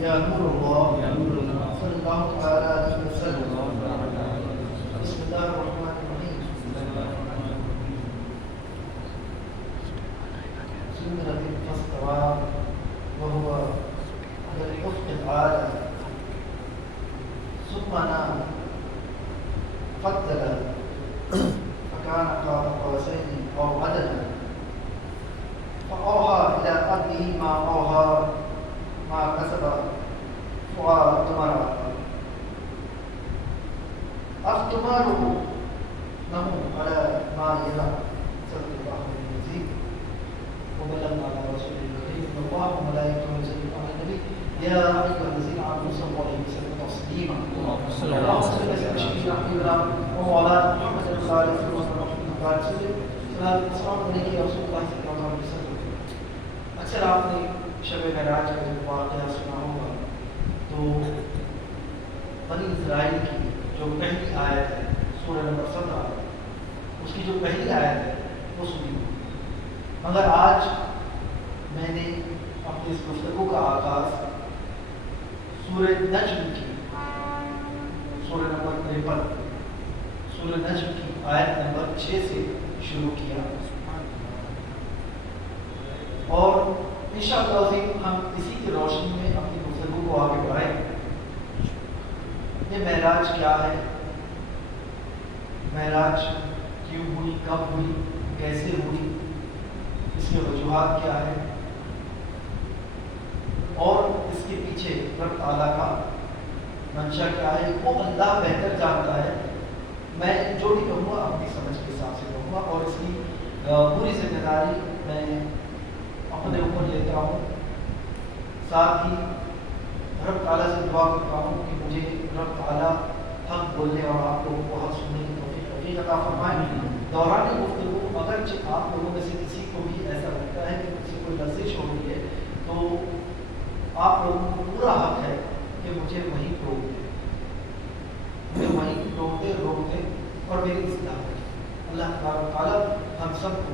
يا نور الله صلى الله تعالى عليه وسلم. بسم الله الرحمن الرحيم. سورة فاستوى وهو على الأفق الأعلى ثم نام فاضطجع فكان قاب قوسين أو أدنى فأوحى إلى عبده ما أوحى ما كسب فؤاد تمارا أفتماره على ما يرى صلى الله عليه وسلم. وبلغنا على رسول الكريم إن الله وملائكته يصلون على النبي يا أيها الذين آمنوا صلوا عليه وسلموا تسليما. اللهم صل على سيدنا حبيبنا ومولانا محمد صلى الله عليه وسلم. السلام علیکم یا رسول اللہ صلی اللہ علیہ وسلم. اکثر آپ نے شب معراج کا جب واقعہ سنا ہوگا تو بنی اسرائیل کی جو پہلی آیت ہے سورہ نمبر 17 اس کی جو پہلی آیت ہے وہ سنی ہوگی. مگر آج میں نے اپنی اس گفتگو کا آغاز سورہ نجم کی سورہ نمبر 53 سورہ نجم کی آیت نمبر 6 سے شروع کیا اور انشاءاللہ عظیم ہم اسی کی روشنی میں اپنی گفتگو کو آگے بڑھائیں. یہ معراج کیا ہے، معراج کیوں ہوئی، کب ہوئی، کیسے ہوئی، اس کے وجوہات کیا ہے اور اس کے پیچھے رب تعالیٰ کا منشا کیا ہے، وہ اللہ بہتر جانتا ہے. میں جو بھی کہوں گا اپنی سمجھ کے حساب سے کہوں گا اور اس کی پوری ذمہ داری میں اپنے اوپر لیتا ہوں. ساتھ ہی رب تعالیٰ سے دعا کرتا ہوں کہ مجھے رب تعالیٰ حق بولنے اور آپ لوگوں کو حق سننے کی توفیق عطا فرمائے. دوران گفتگو اگرچہ آپ لوگوں میں سے کسی کو بھی ایسا لگتا ہے کہ کسی کو لرزش ہو رہی ہے تو آپ لوگوں کو پورا حق ہے کہ مجھے وہیں روک دیں، مجھے وہیں روکتے اور میری اصلاح کریں. اللہ تبارک تعالیٰ ہم سب کو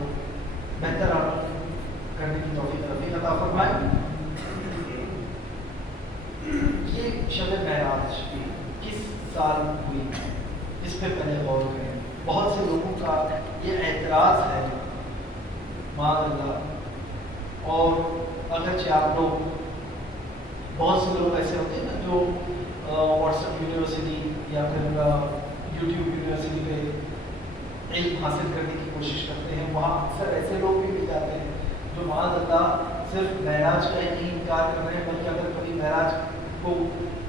بہتر عمل کرنے کی توفیق عطا فرمائے. یہ شب معراج کس سال ہوئی اس پہ پہلے غور کریں. بہت سے لوگوں کا یہ اعتراض ہے معاذ اللہ، اور اگرچہ آپ لوگ بہت سے لوگ ایسے ہوتے ہیں نا جو واٹس ایپ یونیورسٹی یا پھر یوٹیوب یونیورسٹی پہ علم حاصل کرنے کی کوشش کرتے ہیں، وہاں اکثر ایسے لوگ بھی مل جاتے ہیں جو معاذ اللہ صرف معراج کا ہی انکار کر رہے ہیں، بلکہ اگر کبھی معراج کو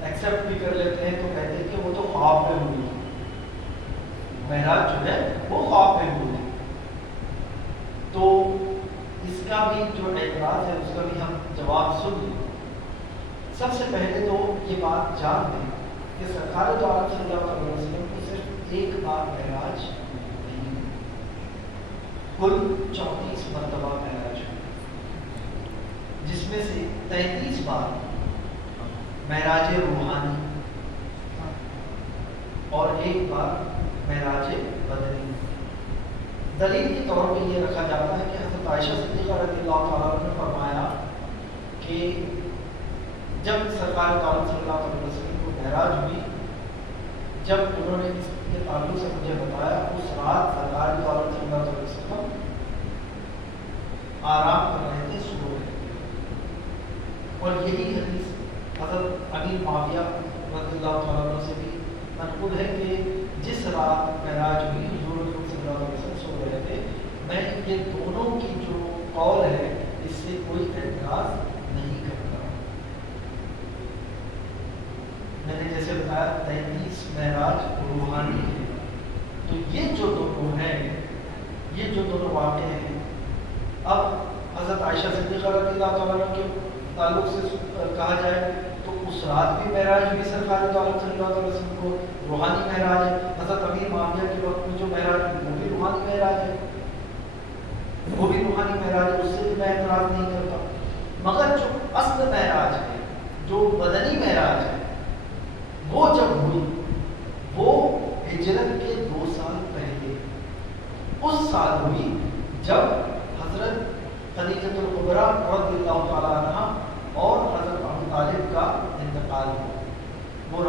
ایکسیپٹ بھی کر لیتے ہیں تو کہتے ہیں کہ وہ تو خواب میں ہوئی، معراج جو ہے وہ خواب میں ہوئی. تو اس کا بھی جو اعتراض ہے اس کا بھی ہم جواب سن لیں. سب سے پہلے تو یہ بات جان دیں کہ سرکار دو عالم صلی اللہ علیہ وسلم کو صرف ایک بار معراج نہیں، کل 34 مرتبہ معراج ہوئی، جس میں سے 33 بار معراج روحانی اور ایک بار معراج بدنی. دلیل کے طور پہ یہ رکھا جاتا ہے کہ حضرت عائشہ صدیقہ رضی اللہ تعالیٰ عنہ نے فرمایا کہ جب سرکار عالم صلی اللہ علیہ وسلم کو معراج ہوئی، جب انہوں نے اس کے تعلق سے مجھے بتایا، اس رات سرکار عالم صلی اللہ علیہ وسلم آرام کر رہے تھے، سو رہے تھے. اور یہی حدیث حضرت امیر معاویہ رضی اللہ تعالیٰ عنہ سے بھی منقول ہے کہ جس رات معراج ہوئی حضور صلی اللہ علیہ وسلم سو رہے تھے. میں یہ دونوں کی جو قول ہے اس سے کوئی اعتراض نہیں کرتا. میں نے جیسے بتایا 33 معراج روحانی ہے. تو یہ جو دونوں ہیں، یہ جو دونوں واقع ہیں، اب حضرت عائشہ صدیقہ رضی اللہ تعالیٰ عنہ کے تعلق سے کہا جائے تو اس رات بھی معراج ہوئی سرکار دو عالم صلی اللہ علیہ وسلم کو، روحانی معراج ہے. حضرت امیر معاویہ کے وقت میں جو معراج ہوئی وہ بھی روحانی معراج ہے، وہ بھی روحانی معراج ہے، اس سے بھی میں اعتراض نہیں کرتا. مگر جو اصل معراج ہے، جو بدنی معراج ہے، وہ جب ہوئی وہ ہجرت کے 2 سال پہلے اس سال ہوئی جب حضرت خدیجہ الکبریٰ رضی اللہ تعالیٰ عنہ اور حضرت ابو طالب کا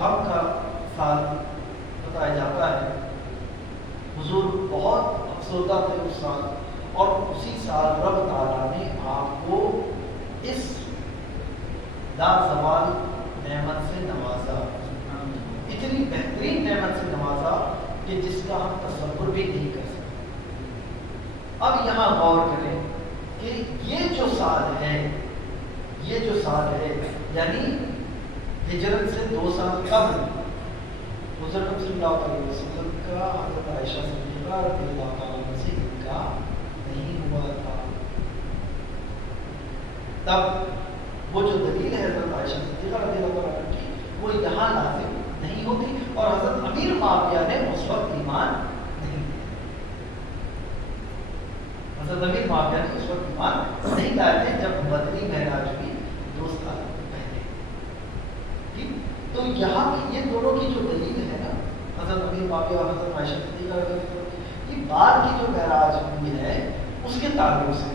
غم کا سال بتایا جاتا ہے. حضور بہت افسردہ تھے اس سال، اور اسی سال رب تعالیٰ نے آپ کو اس لازوال نعمت سے نوازا، اتنی بہترین نعمت سے نوازا کہ جس کا ہم تصور بھی نہیں کر سکتے. اب یہاں غور کریں کہ یہ جو سال ہے، یہ جو سال ہے، یعنی ہجرت سے 2 سال قبل حضرت صلی اللہ علیہ وسلم کا حضرت عائشہ صدیقہ رضی اللہ تعالیٰ عنہ سے نکاح نہیں ہوا تھا. تب وہ جو دلیل ہے حضرت عائشہ صدیقہ رضی اللہ تعالیٰ عنہ کی، وہ یہاں لازم نہیں ہوتی، اور حضرت امیر معاویہ نے اس وقت ایمان نہیں دیا. حضرت امیر معاویہ نے اس وقت ایمان نہیں لائے تھے جب مدنی معراج ہوئی 2 سال پہلے. تو یہاں کی یہ دونوں کی جو دلیل ہے نا، حضرت امیر معاویہ اور حضرت عائشہ صدیقہ رضی اللہ عنہ کی، بعد کی جو معراج ہوئی ہے اس کے تعلق سے،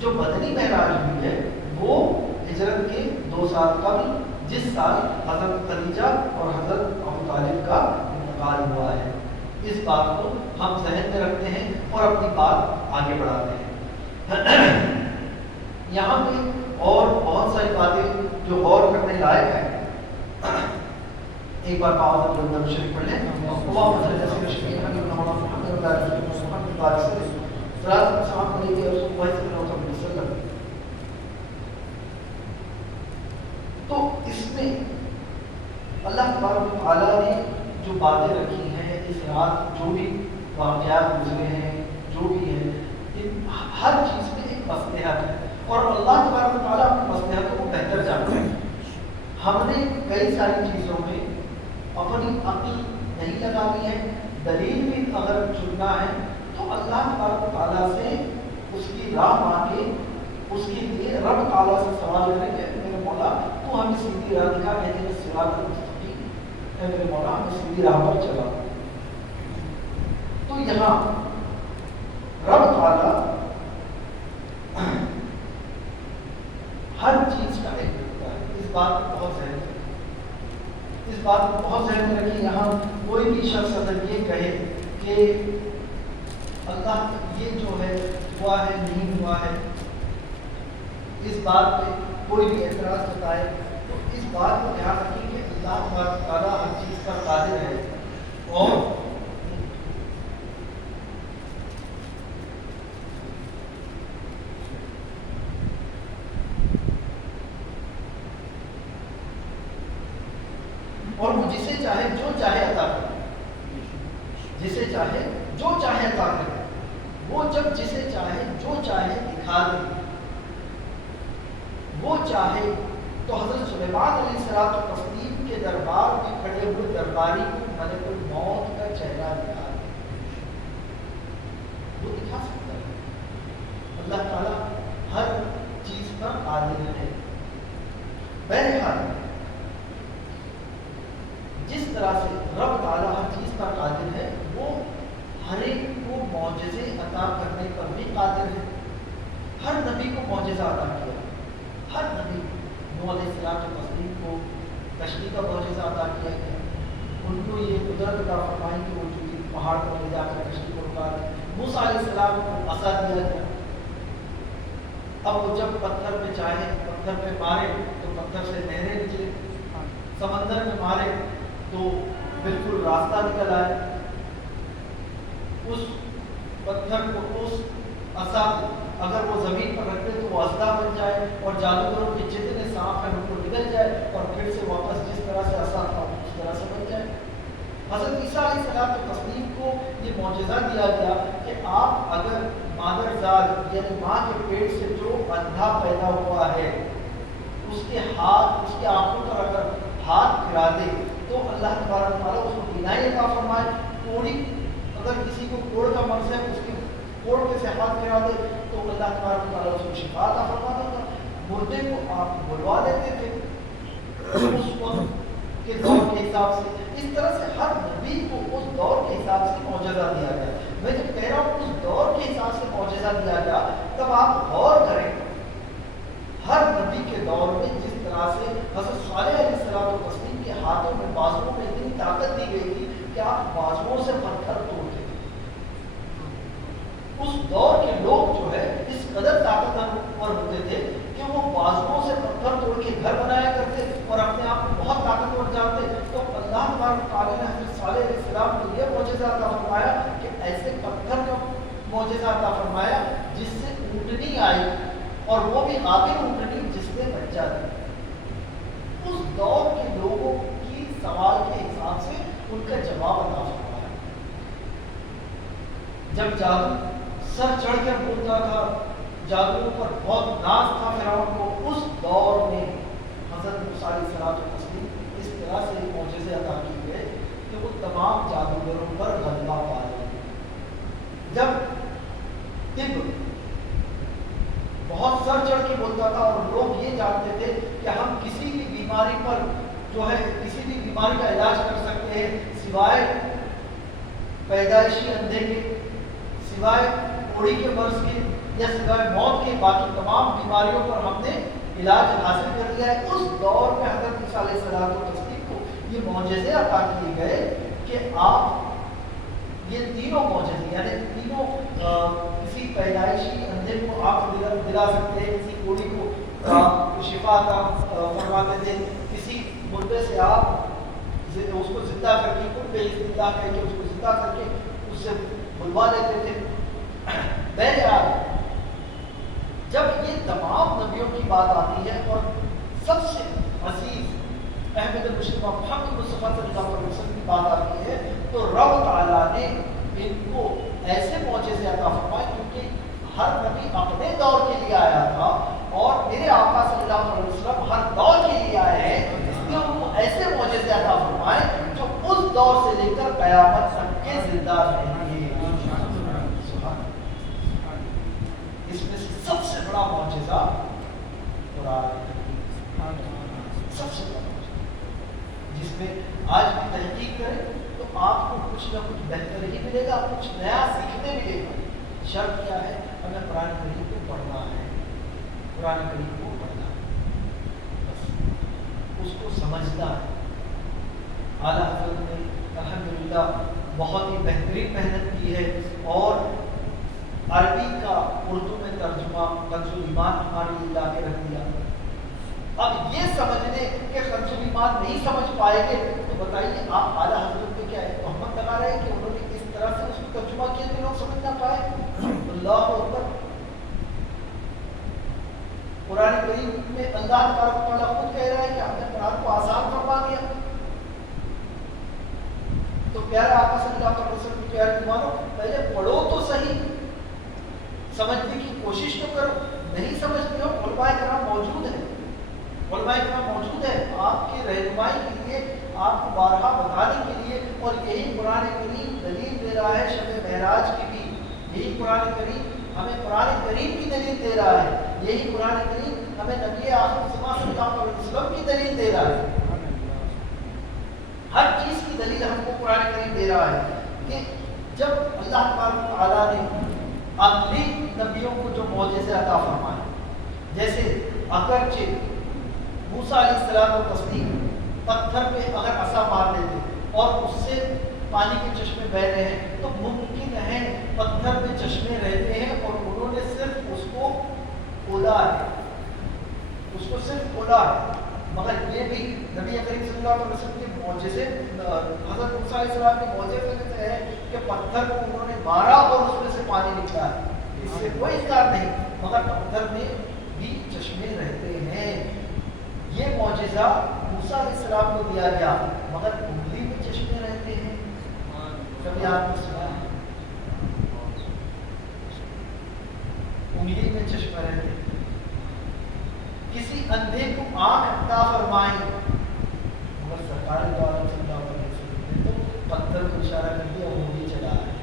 جو مدنی معراج ہوئی ہے وہ ہجرت کے 2 سال قبل، جس سال حضرت خدیجہ اور حضرت ابو طالب کا انتقال ہوا ہے. اس بات کو ہم ذہن میں رکھتے ہیں اور اپنی بات آگے بڑھاتے ہیں. یہاں پہ اور بہت ساری باتیں جو غور کرنے لائق ہیں. ایک بار باوت درود شریف پڑھ لیں. اللهم صل على سيدنا محمد وعلى آله وصحبه وسلم. صلاۃ و سلام علیہ رسول اللہ صلی اللہ علیہ وسلم. تو اس میں اللہ تبارک و تعالیٰ نے جو باتیں رکھی ہیں اس رات، جو بھی واقعات گزرے ہیں، جو بھی ہے، ہر چیز میں ایک مصلحت ہے، اور اللہ تبارک و تعالیٰ اپنی مصلحتوں کو بہتر جانتے ہیں. ہم نے کئی ساری چیزوں میں اپنی عقل نہیں لگانی ہے. دلیل بھی اگر چننا ہے تو اللہ تبارک و تعالیٰ سے اس کی راہ مانگے، اس کے لیے رب تعالیٰ سے سوال کریں کہ میرے مولا تو ہمیں سیدھی راہ دکھا، اہدنا الصراط المستقیم، اے میرے مولا ہمیں سیدھی راہ پر چلا. تو یہاں رب تعالیٰ ہر چیز کا علم ہوتا ہے. اس بات کو بہت ذہن میں رکھیں، اس بات کو بہت ذہن میں رکھیں. یہاں کوئی بھی شخص اگر یہ کہے کہ اللہ یہ جو ہے ہوا ہے نہیں ہوا ہے، اس بات پہ کوئی بھی اعتراض بتائے، تو اس بات کو دھیان رکھیں کہ اللہ تبارک تعالیٰ ہر چیز پر قادر ہے. اور وہ جسے چاہے جو چاہے عطا کرے، جسے چاہے جو چاہے عطا کرے. وہ جب جسے چاہے جو چاہے دکھا دے، وہ چاہے تو حضرت سلیمان علیہ الصلوۃ والتسلیم کے دربار میں کھڑے ہوئے درباری کو ملک الموت کا چہرہ دکھا دے، وہ دکھا سکتا ہے. اللہ تعالیٰ ہر چیز پر قادر ہے. بہرحال جس طرح سے رب تعالیٰ ہر چیز پر قادر ہے، وہ ہر ایک کو معجزے عطا کرنے پر بھی قادر ہے. ہر نبی کو معجزہ عطا کیا، ہر نبی نوح علیہ السلام کے تسلیم کو کشتی کا معجزہ عطا کیا گیا. ان کو یہ قدرت عطا فرمائی کہ وہ چونکہ پہاڑ پر لے جا کر کشتی کو رکا دیں. موسیٰ علیہ السلام کو عصا دیا گیا. اب وہ جب پتھر پہ چاہے پتھر پہ مارے تو پتھر سے نہریں نکلے، سمندر میں مارے تو بالکل راستہ نکل آئے. اس پتھر کو، اس عصا کو اگر وہ زمین پر رکھ دے تو وہ اسلحہ بن جائے، اور جادوگروں کے جتنے سانپ ہیں ان کو نکل جائے، اور پھر سے واپس جس طرح سے عصا تھا اس طرح سے بن جائے. حضرت عیسیٰ علیہ السلام کے تسلیم کو یہ معجزہ دیا گیا کہ آپ اگر مادرزاد یعنی ماں کے پیٹ سے جو اندھا پیدا ہوا ہے اس کے ہاتھ، اس کے آنکھوں پر اگر ہاتھ پھرا دے تو اللہ تبارک تعالیٰ اس کو بینائی عطا فرمائے. کوڑی اگر کسی کو کوڑ کا مرض ہے اس کے کوڑ پہ سے ہاتھ پھرا دے تو اللہ تبارک تعالیٰ اس کو شفا عطا فرما دیتا. مردے کو آپ بلوا دیتے تھے اس وقت کے دور کے حساب سے. اس طرح سے ہر نبی کو اس دور کے حساب سے معجزہ دیا گیا. میں جب کہہ رہا ہوں اس دور کے حساب سے معجزہ دیا گیا، تب آپ غور کریں ہر نبی کے دور میں جس طرح سے حضرت صالح علیہ السلام معجزہ عطا فرمایا جس سے اونٹنی آئی، اور وہ بھی قابل اونٹنی جس میں بچہ تھا۔ اس دور کے لوگوں کی سوال کے حساب سے ان کا جواب عطا فرمایا۔ جب جادو سر چڑھ کر بولتا تھا، جادو پر بہت ناز تھا فرعون کو، اس دور میں حضرت موسیٰ علیہ الصلوۃ والتسلیم اس طرح سے معجزے عطا کیے گئے کہ وہ تمام جادوگروں پر غلبہ پا گئے۔ جب طب بہت سر چڑھ کے بولتا تھا اور لوگ یہ جانتے تھے کہ ہم کسی بھی بیماری پر جو ہے کسی بھی بیماری کا علاج کر سکتے ہیں، سوائے پیدائشی اندھے کے، سوائے کوڑی کے مرض کے، یا سوائے موت کے، باقی تمام بیماریوں پر ہم نے علاج حاصل کر لیا ہے۔ اس دور میں حضرت عیسیٰ علیہ الصلوۃ والتسلیم کو یہ معجزے عطا کیے گئے کہ آپ یہ تینوں معجزے یعنی تینوں کسی پیدائشی اندھے کو آپ دلا سکتے ہیں، کسی کوڑی کو شفا عطا فرماتے تھے، کسی مردے سے آپ اس کو زندہ کر کے خود پہ استدعا کر کے اس کو زندہ کر کے اس سے بلوا لیتے تھے۔ بہرحال جب یہ تمام نبیوں کی بات آتی ہے اور سب سے عزیز احمد المجتبی محمد مصطفیٰ صلی اللہ علیہ وسلم کی بات آتی ہے تو رب تعالیٰ نے ان کو ایسے معجزے عطا فرمائے، کیونکہ ہر نبی اپنے دور کے لیے آیا تھا اور میرے آقا صلی اللہ علیہ وسلم ہر دور کے لیے آئے ہیں، اس لیے ان کو ایسے معجزے عطا فرمائے جو اس دور سے لے کر قیامت تک کے زندہ رہیں گے۔ اس میں سے سب سے بڑا معجزہ قرآن، سب سے بڑا معجزہ، جس میں آج بھی تحقیق کریں تو آپ کو کچھ نہ کچھ بہتر ہی ملے گا، کچھ نیا سیکھنے ملے گا۔ شرط کیا ہے؟ ہمیں قرآن کریم کو پڑھنا ہے، قرآن کریم کو پڑھنا ہے، بس اس کو سمجھنا ہے۔ اعلیٰ حضرت نے الحمدللہ بہت ہی بہترین محنت کی ہے اور عربی کا اردو میں ترجمہ کنز الایمان ہمارے لیے لا کے رکھ دیا۔ اب یہ سمجھنے کہ کنز الایمان نہیں سمجھ پائیں گے تو بتائیے آپ اعلیٰ حضرت پہ کیا ہے تہمت لگا رہے ہیں کہ انہوں نے اس طرح سے اس کو ترجمہ کیا کہ لوگ سمجھ نہ پائے؟ اللہ اکبر۔ قرآن کریم میں اللہ تبارک و تعالیٰ خود کہہ رہا ہے کہ ہم نے قرآن کو آسان فرما دیا۔ تو پیارے آقا صلی اللہ علیہ وسلم کی پیارے ایمانو، پہلے پڑھو تو صحیح، سمجھنے کی کوشش تو کرو۔ نہیں سمجھتے ہو علماء کرام موجود ہیں، علماء کرام موجود ہیں آپ کی رہنمائی کے لیے، آپ کو بارہا بتانے کے لیے، اور یہی قرآن کریم دلیل دے رہا ہے شب معراج کی بھی۔ یہی قرآن کریم ہمیں قرآن کریم کی دلیل دے رہا ہے، یہی قرآن کریم ہمیں نبی آخر زمان صلی اللہ علیہ وسلم کی دلیل دے رہا ہے۔ ہر چیز کی دلیل ہم کو قرآن کریم دے رہا ہے کہ جب اللہ تبارک و تعالیٰ نے عقلی نبیوں کو جو معجزے عطا فرمائے، جیسے اگرچہ موسیٰ علیہ السلام و تسلیم پتھر پہ اگر عصا مار دیتے اور اس سے پانی کے چشمے بہہ رہے ہیں تو ممکن ہے پتھر پہ چشمے رہتے ہیں اور انہوں نے صرف اس کو کھولا ہے، اس کو صرف کھولا ہے۔ مگر یہ بھی نبی کریم صلی اللہ علیہ وسلم کے معجزے، حضرت موسیٰ علیہ السلام کے معجزے سے ہے کہ پتھر کو انہوں نے مارا اور اس میں سے پانی نکلا ہے، اس سے کوئی انکار نہیں، مگر پتھر میں بھی چشمے رہتے ہیں۔ یہ معجزہ موسیٰ علیہ السلام کو دیا گیا، مگر انگلی میں چشمے رہتے ہیں۔ کبھی آپ نے سنا ہے انگلی میں چشمے رہتے ہیں؟ کسی اندھے کو آنکھ عطا فرمائی، مگر سرکار دو عالم صلی اللہ علیہ وسلم نے تو پتھر کو اشارہ کر دیا، وہ بھی چلا ہے۔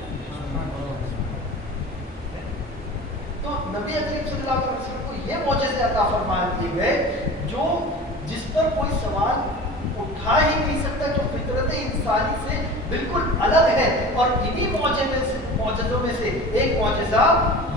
تو نبی کریم صلی اللہ علیہ وسلم کو یہ معجزے عطا فرما دیے گئے جو جس پر کوئی سوال اٹھا ہی نہیں سکتا، جو فطرت انسانی سے بالکل الگ ہے۔ اور انہی معجزوں میں سے ایک معجزہ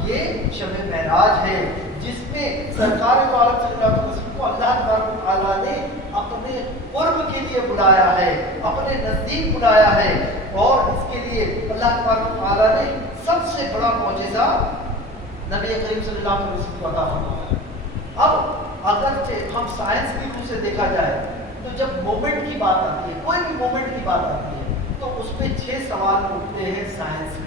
یہ شب معراج ہے، جس میں سرکار دو عالم صلی اللہ علیہ وسلم کو اللہ تبارک و تعالیٰ نے اپنے قرب کے لیے بلایا ہے، اپنے نزدیک بلایا ہے، اور اس کے لیے اللہ تبارک و تعالیٰ نے سب سے بڑا معجزہ نبی کریم صلی اللہ علیہ وسلم کو عطا فرمایا۔ اب اگرچہ ہم سائنس کی روح سے دیکھا جائے تو جب مومنٹ کی بات آتی ہے، کوئی بھی مومنٹ کی بات آتی ہے، تو اس پہ 6 سوال اٹھتے ہیں سائنس کے۔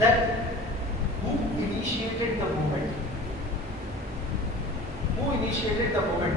That who initiated the movement? Who initiated the movement?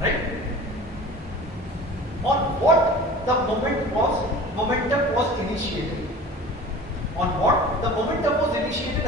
Right? On what the momentum was initiated? On what the momentum was initiated?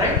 Right?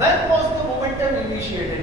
when was the momentum initiated?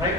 Right?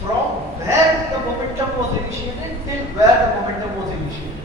from where the momentum was initiated till where the momentum was initiated?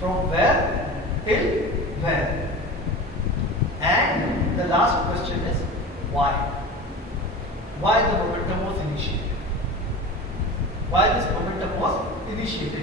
From where till where? And the last question is why? Why the momentum was initiated? Why this momentum was initiated?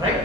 Right?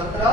17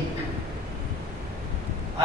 1,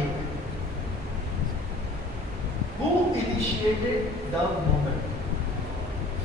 1. Who initiated the movement?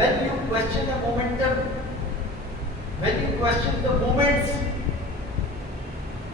When you question the momentum, when you question the movements,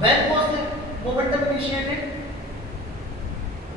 when was the momentum initiated?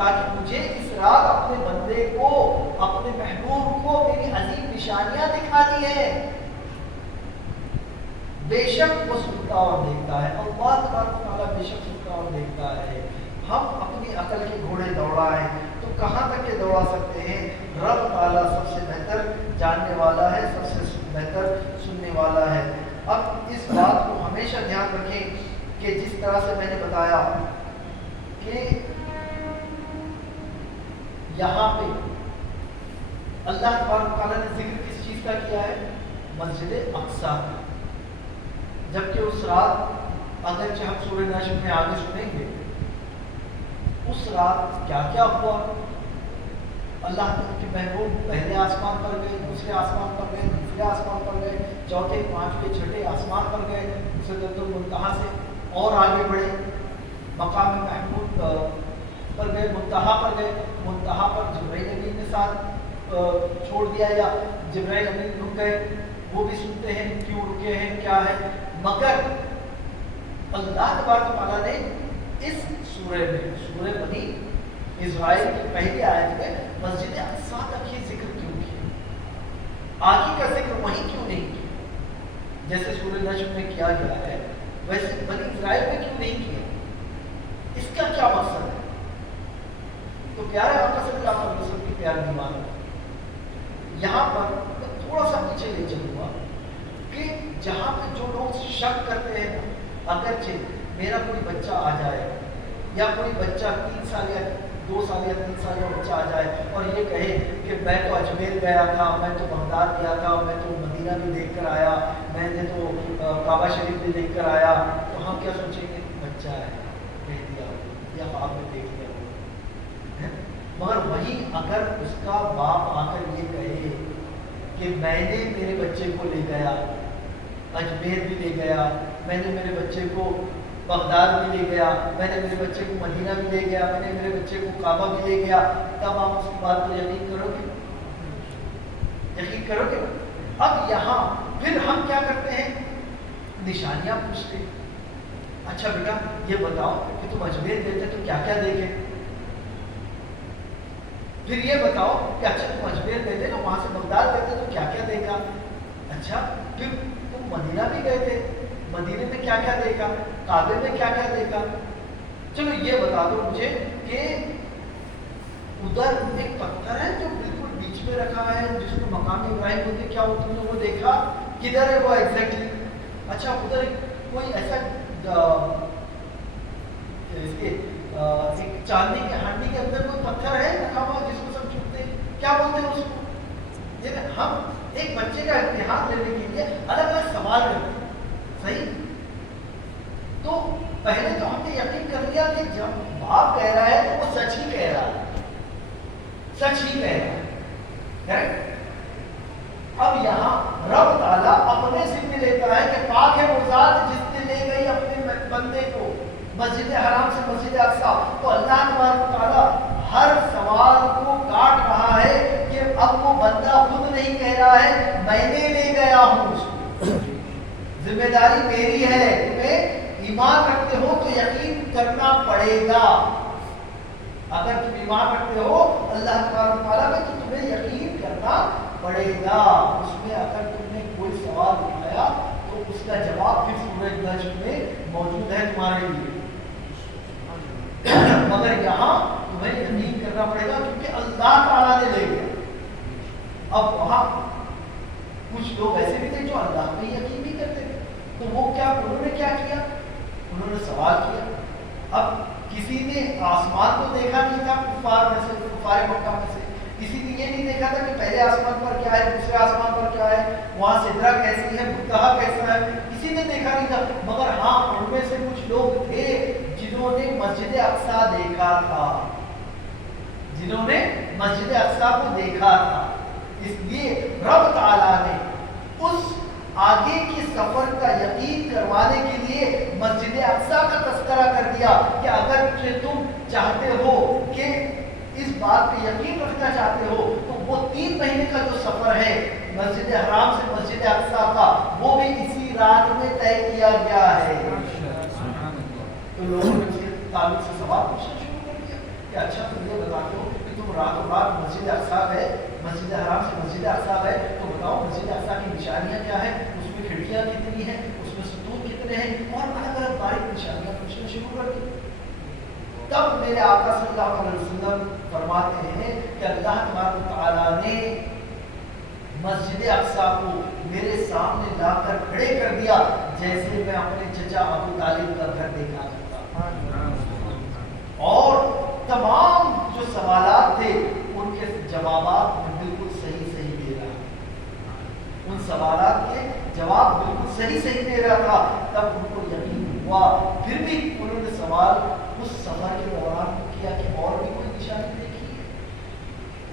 تاکہ مجھے اس رات اپنے بندے کو، اپنے محبوب کو میری عظیم نشانیاں دکھانی ہیں۔ بے شک وہ سنتا اور دیکھتا ہے، اللہ تبارک و تعالیٰ بے شک سنتا اور دیکھتا ہے۔ ہم اپنی عقل کے گھوڑے دوڑائیں تو کہاں تک کے دوڑا سکتے ہیں؟ رب تعالیٰ سب سے بہتر جاننے والا ہے، سب سے بہتر سننے والا ہے۔ اب اس بات کو ہمیشہ دھیان رکھیں کہ جس طرح سے میں نے بتایا کہ یہاں پہ اللہ تبارک و تعالیٰ نے ذکر کس چیز کا کیا ہے؟ مسجد اقصیٰ کا۔ جبکہ اس رات اگرچہ ہم سورہ نجم میں آگے سنیں گے اس رات کیا کیا ہوا، اللہ کے محبوب پہلے آسمان پر گئے، دوسرے آسمان پر گئے، تیسرے آسمان پر گئے، چوتھے، پانچویں، چھٹے آسمان پر گئے، سدرۃ المنتہا سے اور آگے بڑھے، مقام محمود پر گئے، منتہا پر گئے، منتہا پر جبرائیل امین نے ساتھ چھوڑ دیا یا جبرائیل امین رک گئے، وہ بھی سنتے ہیں کیوں رکے ہیں کیا ہے۔ مگر اللہ تبارک و تعالیٰ نے اس سورہ میں، سورہ بنی اسرائیل کی پہلی آیت میں مسجد اقصیٰ تک ہی ذکر کیوں کیا؟ آگے کا ذکر وہیں کیوں نہیں کیا؟ جیسے سورہ نجم میں کیا گیا ہے ویسے بنی اسرائیل میں کیوں نہیں کیا؟ اس کا کیا مقصد ہے؟ تو پیارے آقا صلی اللہ علیہ وسلم کی پیار دیوان یہاں پر میں تھوڑا سا پیچھے لے چلوں گا کہ جہاں پہ جو لوگ شک کرتے ہیں اگرچہ میرا کوئی بچہ آ جائے یا کوئی بچہ 3 سال یا 2 سال یا 3 سال کا بچہ آ جائے اور یہ کہے کہ میں تو اجمیر گیا تھا، میں تو بغداد گیا تھا، میں تو مدینہ بھی دیکھ کر آیا، میں نے تو کعبہ شریف بھی دیکھ کر آیا، تو ہم کیا سوچیں گے؟ بچہ ہے کہہ دیا یا خواب میں دیکھ لیا۔ مگر وہی اگر اس کا باپ آ کر یہ کہے کہ میں نے میرے بچے کو لے گیا، اجمیر بھی لے گیا، میں نے میرے بچے کو بغداد بھی لے گیا، میں نے میرے بچے کو مدینہ بھی لے گیا، میں نے میرے بچے کو کعبہ بھی لے گیا، تب آپ اس کی بات کو یقین کرو گے؟ یقین کرو گے؟ اب یہاں پھر ہم کیا کرتے ہیں؟ نشانیاں پوچھتے ہیں۔ اچھا بیٹا یہ بتاؤ کہ تم اجمیر گئے تھے تو کیا کیا دیکھے؟ پھر یہ بتاؤ کہ اچھا تم اجمیر گئے تھے نا، وہاں سے بغداد گئے تھے تو کیا کیا دیکھا؟ اچھا پھر تم مدینہ بھی گئے تھے، مدینے میں کیا کیا دیکھا؟ کعبے میں کیا کیا دیکھا؟ چلو یہ بتا دو مجھے کہ ادھر ایک پتھر ہے جو بالکل بیچ میں رکھا ہے جس کو مقام ابراہیم ہوتے، کیا وہ تم نے وہ دیکھا؟ کدھر ہے وہ ایگزیکٹلی؟ اچھا ادھر کوئی ایسا ایک چاندنی کے ہانڈی کے اندر کوئی پتھر ہے رکھا ہوا جس کو سب چھوٹتے ہیں، کیا بولتے ہیں اس کو؟ یعنی ہم ایک بچے کا امتحان لینے کے لیے الگ الگ سوال کرتے ہیں، صحیح؟ تو پہلے تو ہم نے یقین کر لیا کہ جب باپ کہہ رہا ہے تو وہ سچ ہی کہہ رہا ہے، سچ ہی کہہ رہا ہے۔ اب یہاں رب تعالیٰ اپنے ذمہ لیتا ہے کہ پاک ہے وہ ذات جس نے لے گئی اپنے بندے کو مسجد حرام سے مسجد اقصیٰ، تو اللہ تبارک و تعالیٰ ہر سوال کو کاٹ رہا ہے کہ اب وہ بندہ خود نہیں کہہ رہا ہے میں نے لے گیا ہوں اس کو، ذمہ داری میری ہے، تمہیں ایمان رکھتے ہو تو یقین کرنا پڑے گا۔ اگر تم ایمان رکھتے ہو اللہ تبارک و تعالیٰ میں تو تمہیں یقین کرنا پڑے گا۔ اس میں اگر تم نے کوئی سوال اٹھایا تو اس کا جواب پھر سورہ نجم میں موجود ہے تمہارے لیے، مگر یہاں تمہیں یقین کرنا پڑے گا کیونکہ اللہ تعالیٰ نے لے گیا۔ اب وہاں کچھ لوگ ایسے بھی تھے جو اللہ پہ یقین نہیں کرتے تھے، تو وہ کیا انہوں نے کیا کیا؟ انہوں نے سوال کیا۔ اب کسی نے آسمان کو دیکھا نہیں تھا کفار میں سے، کفار مکہ میں سے، کسی نے یہ نہیں دیکھا تھا کہ پہلے آسمان پر کیا ہے، دوسرے آسمان پر کیا ہے، وہاں سدرہ کیسی ہے، منتہا کیسا ہے، کسی نے دیکھا نہیں تھا۔ مگر ہاں ان میں سے کچھ لوگ تھے جنہوں نے مسجد اقصیٰ دیکھا تھا، جنہوں نے مسجد اقصیٰ کو دیکھا تھا۔ اس لیے رب تعالیٰ نے اس آگے کے سفر کا یقین کروانے کے لیے مسجد اقصیٰ کا تذکرہ کر دیا کہ اگر تم چاہتے ہو کہ اس بات پہ یقین رکھنا چاہتے ہو تو وہ 3 مہینے کا جو سفر ہے مسجد حرام سے مسجد اقصیٰ کا، وہ بھی اسی رات میں طے کیا گیا ہے۔ تو لوگوں نے اس کے تعلق سے سوال پوچھنا شروع کر دیا کہ اچھا تم یہ بتاتے ہو کہ تم راتوں رات مسجد اقصیٰ گئے، مسجد حرام سے مسجد اقصیٰ گئے، تو بتاؤ مسجد اقصیٰ کی نشانیاں کیا ہیں، اس میں کھڑکیاں کتنی ہیں، اس میں ستون کتنے ہیں، اور الگ الگ باریک نشانیاں پوچھنا شروع کر دی. تب میرے آقا صلی اللہ علیہ وسلم فرماتے ہیں کہ اللہ تبارک تعالیٰ نے مسجد اقصیٰ کو میرے سامنے لا کر کھڑے کر دیا جیسے میں اپنے چچا ابو طالب کا گھر دیکھا کرتا. اور تمام جو سوالات تھے ان کے جوابات میں بالکل صحیح صحیح دے رہا، ان سوالات کے جواب بالکل صحیح صحیح دے رہا تھا. تب ان کو یقین ہوا. پھر بھی انہوں نے سوال اس سفر کے دوران کیا کہ اور بھی کوئی نشانی دیکھی ہے،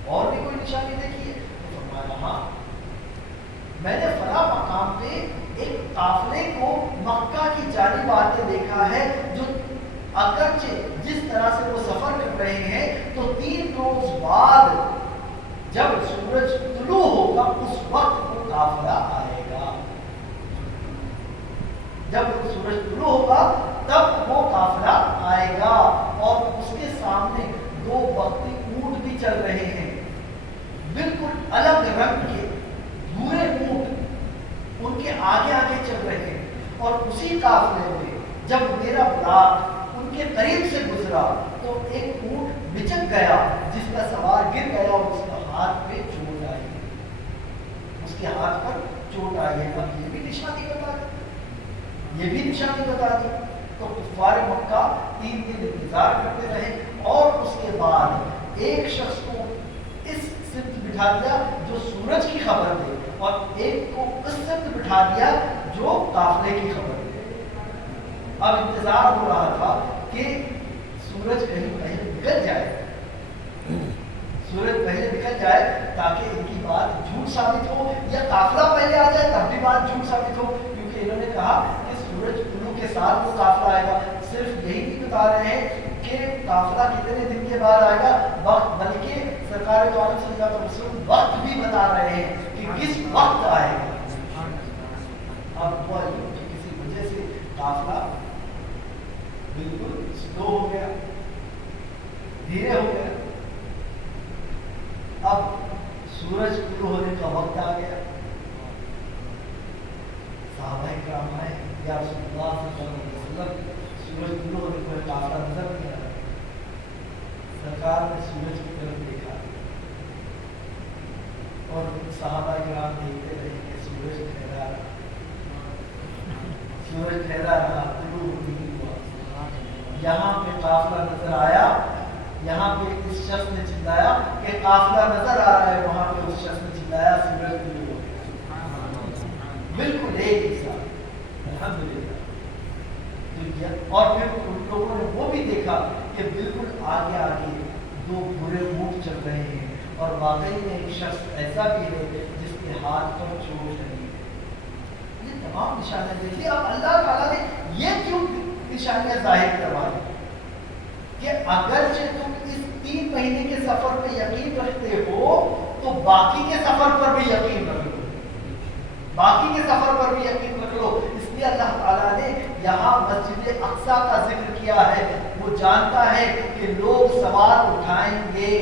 اور بھی کوئی نشانی دیکھی ہے. تو فرمایا ہاں، میں نے فلاں مقام پہ ایک قافلے کو مکہ کی جانب آتے دیکھا ہے، جو اگرچہ جس طرح سے وہ سفر کر رہے ہیں تو 3 روز بعد جب سورج طلوع ہوگا اس وقت وہ قافلہ آئے گا. جب سورج طلوع ہوگا تب وہ قافلہ آئے گا، اور اس کے سامنے 2 بختی اونٹ بھی چل رہے ہیں، بالکل الگ رنگ کے بھورے اونٹ ان کے آگے آگے چل رہے ہیں. اور اسی قافلے میں جب میرا براق ان کے قریب سے گزرا تو ایک اونٹ بچک گیا جس کا سوار گر گیا اور اس کا ہاتھ پہ چوٹ آئی، اس کے ہاتھ پر چوٹ آئی ہے. اب یہ بھی نشانی بتا دی، یہ بھی نشانی بتا دی. تو کفار مکہ 3 دن انتظار کرتے رہے، اور اس کے بعد ایک شخص کو اس سمت بٹھا دیا جو سورج کی خبر دے، اور ایک کو اس سمت بٹھا دیا جو قافلے کی خبر دے. اب انتظار ہو رہا تھا کہ سورج کہیں پہلے نکل جائے، سورج پہلے نکل جائے تاکہ ان کی بات جھوٹ ثابت ہو، یا قافلہ پہلے آ جائے تب بھی بات جھوٹ ثابت ہو، کیونکہ انہوں نے کہا کہ سورج طلوع کے ساتھ وہ قافلہ آئے گا. صرف یہی نہیں بتا رہے ہیں کہ قافلہ کتنے دن کے بعد آئے گا وقت، بلکہ سرکار دو عالم صلی اللہ علیہ وسلم وقت بھی بتا رہے ہیں کہ کس وقت آئے گا. اب ہوا یوں کہ کسی وجہ سے قافلہ بالکل سلو ہو گیا، دھیرے ہو گیا. اب سورج طلوع ہونے کا وقت آ گیا. صحابہ کرام آئے، یا رسول اللہ صلی اللہ علیہ وسلم سورج طلوع ہونے کو قافلہ نظر نہیں آ رہا. سرکار نے سورج کی طرف دیکھا اور صحابہ کرام دیکھتے رہے کہ سورج ٹھہرا رہا، سورج ٹھہرا رہا، طلوع نہیں ہوا. یہاں پہ قافلہ نظر آیا، یہاں پہ اس شخص نے چلایا کہ قافلہ نظر آ رہا ہے، وہاں پہ اس شخص نے چلایا سورج طلوع ہو گیا. بالکل ایک ہی ساتھ، الحمدللہ. اور پھر ان لوگوں نے وہ بھی دیکھا کہ بالکل آگے آگے 2 بھورے اونٹ چل رہے ہیں، اور واقعی میں ایک شخص ایسا بھی ہے جس کے ہاتھ پر چوٹ نہیں ہے. یہ تمام نشانیاں دیکھیے. اب اللہ تعالیٰ نے یہ کیوں نشانیاں ظاہر کروائی کہ اگرچہ تم اس 3 مہینے کے سفر پہ یقین رکھتے ہو تو باقی کے سفر پر بھی یقین رکھ لو، باقی کے سفر پر بھی یقین رکھ لو. اس لیے اللہ تعالیٰ نے یہاں مسجد اقصیٰ کا ذکر کیا ہے. وہ جانتا ہے کہ لوگ سوال اٹھائیں گے،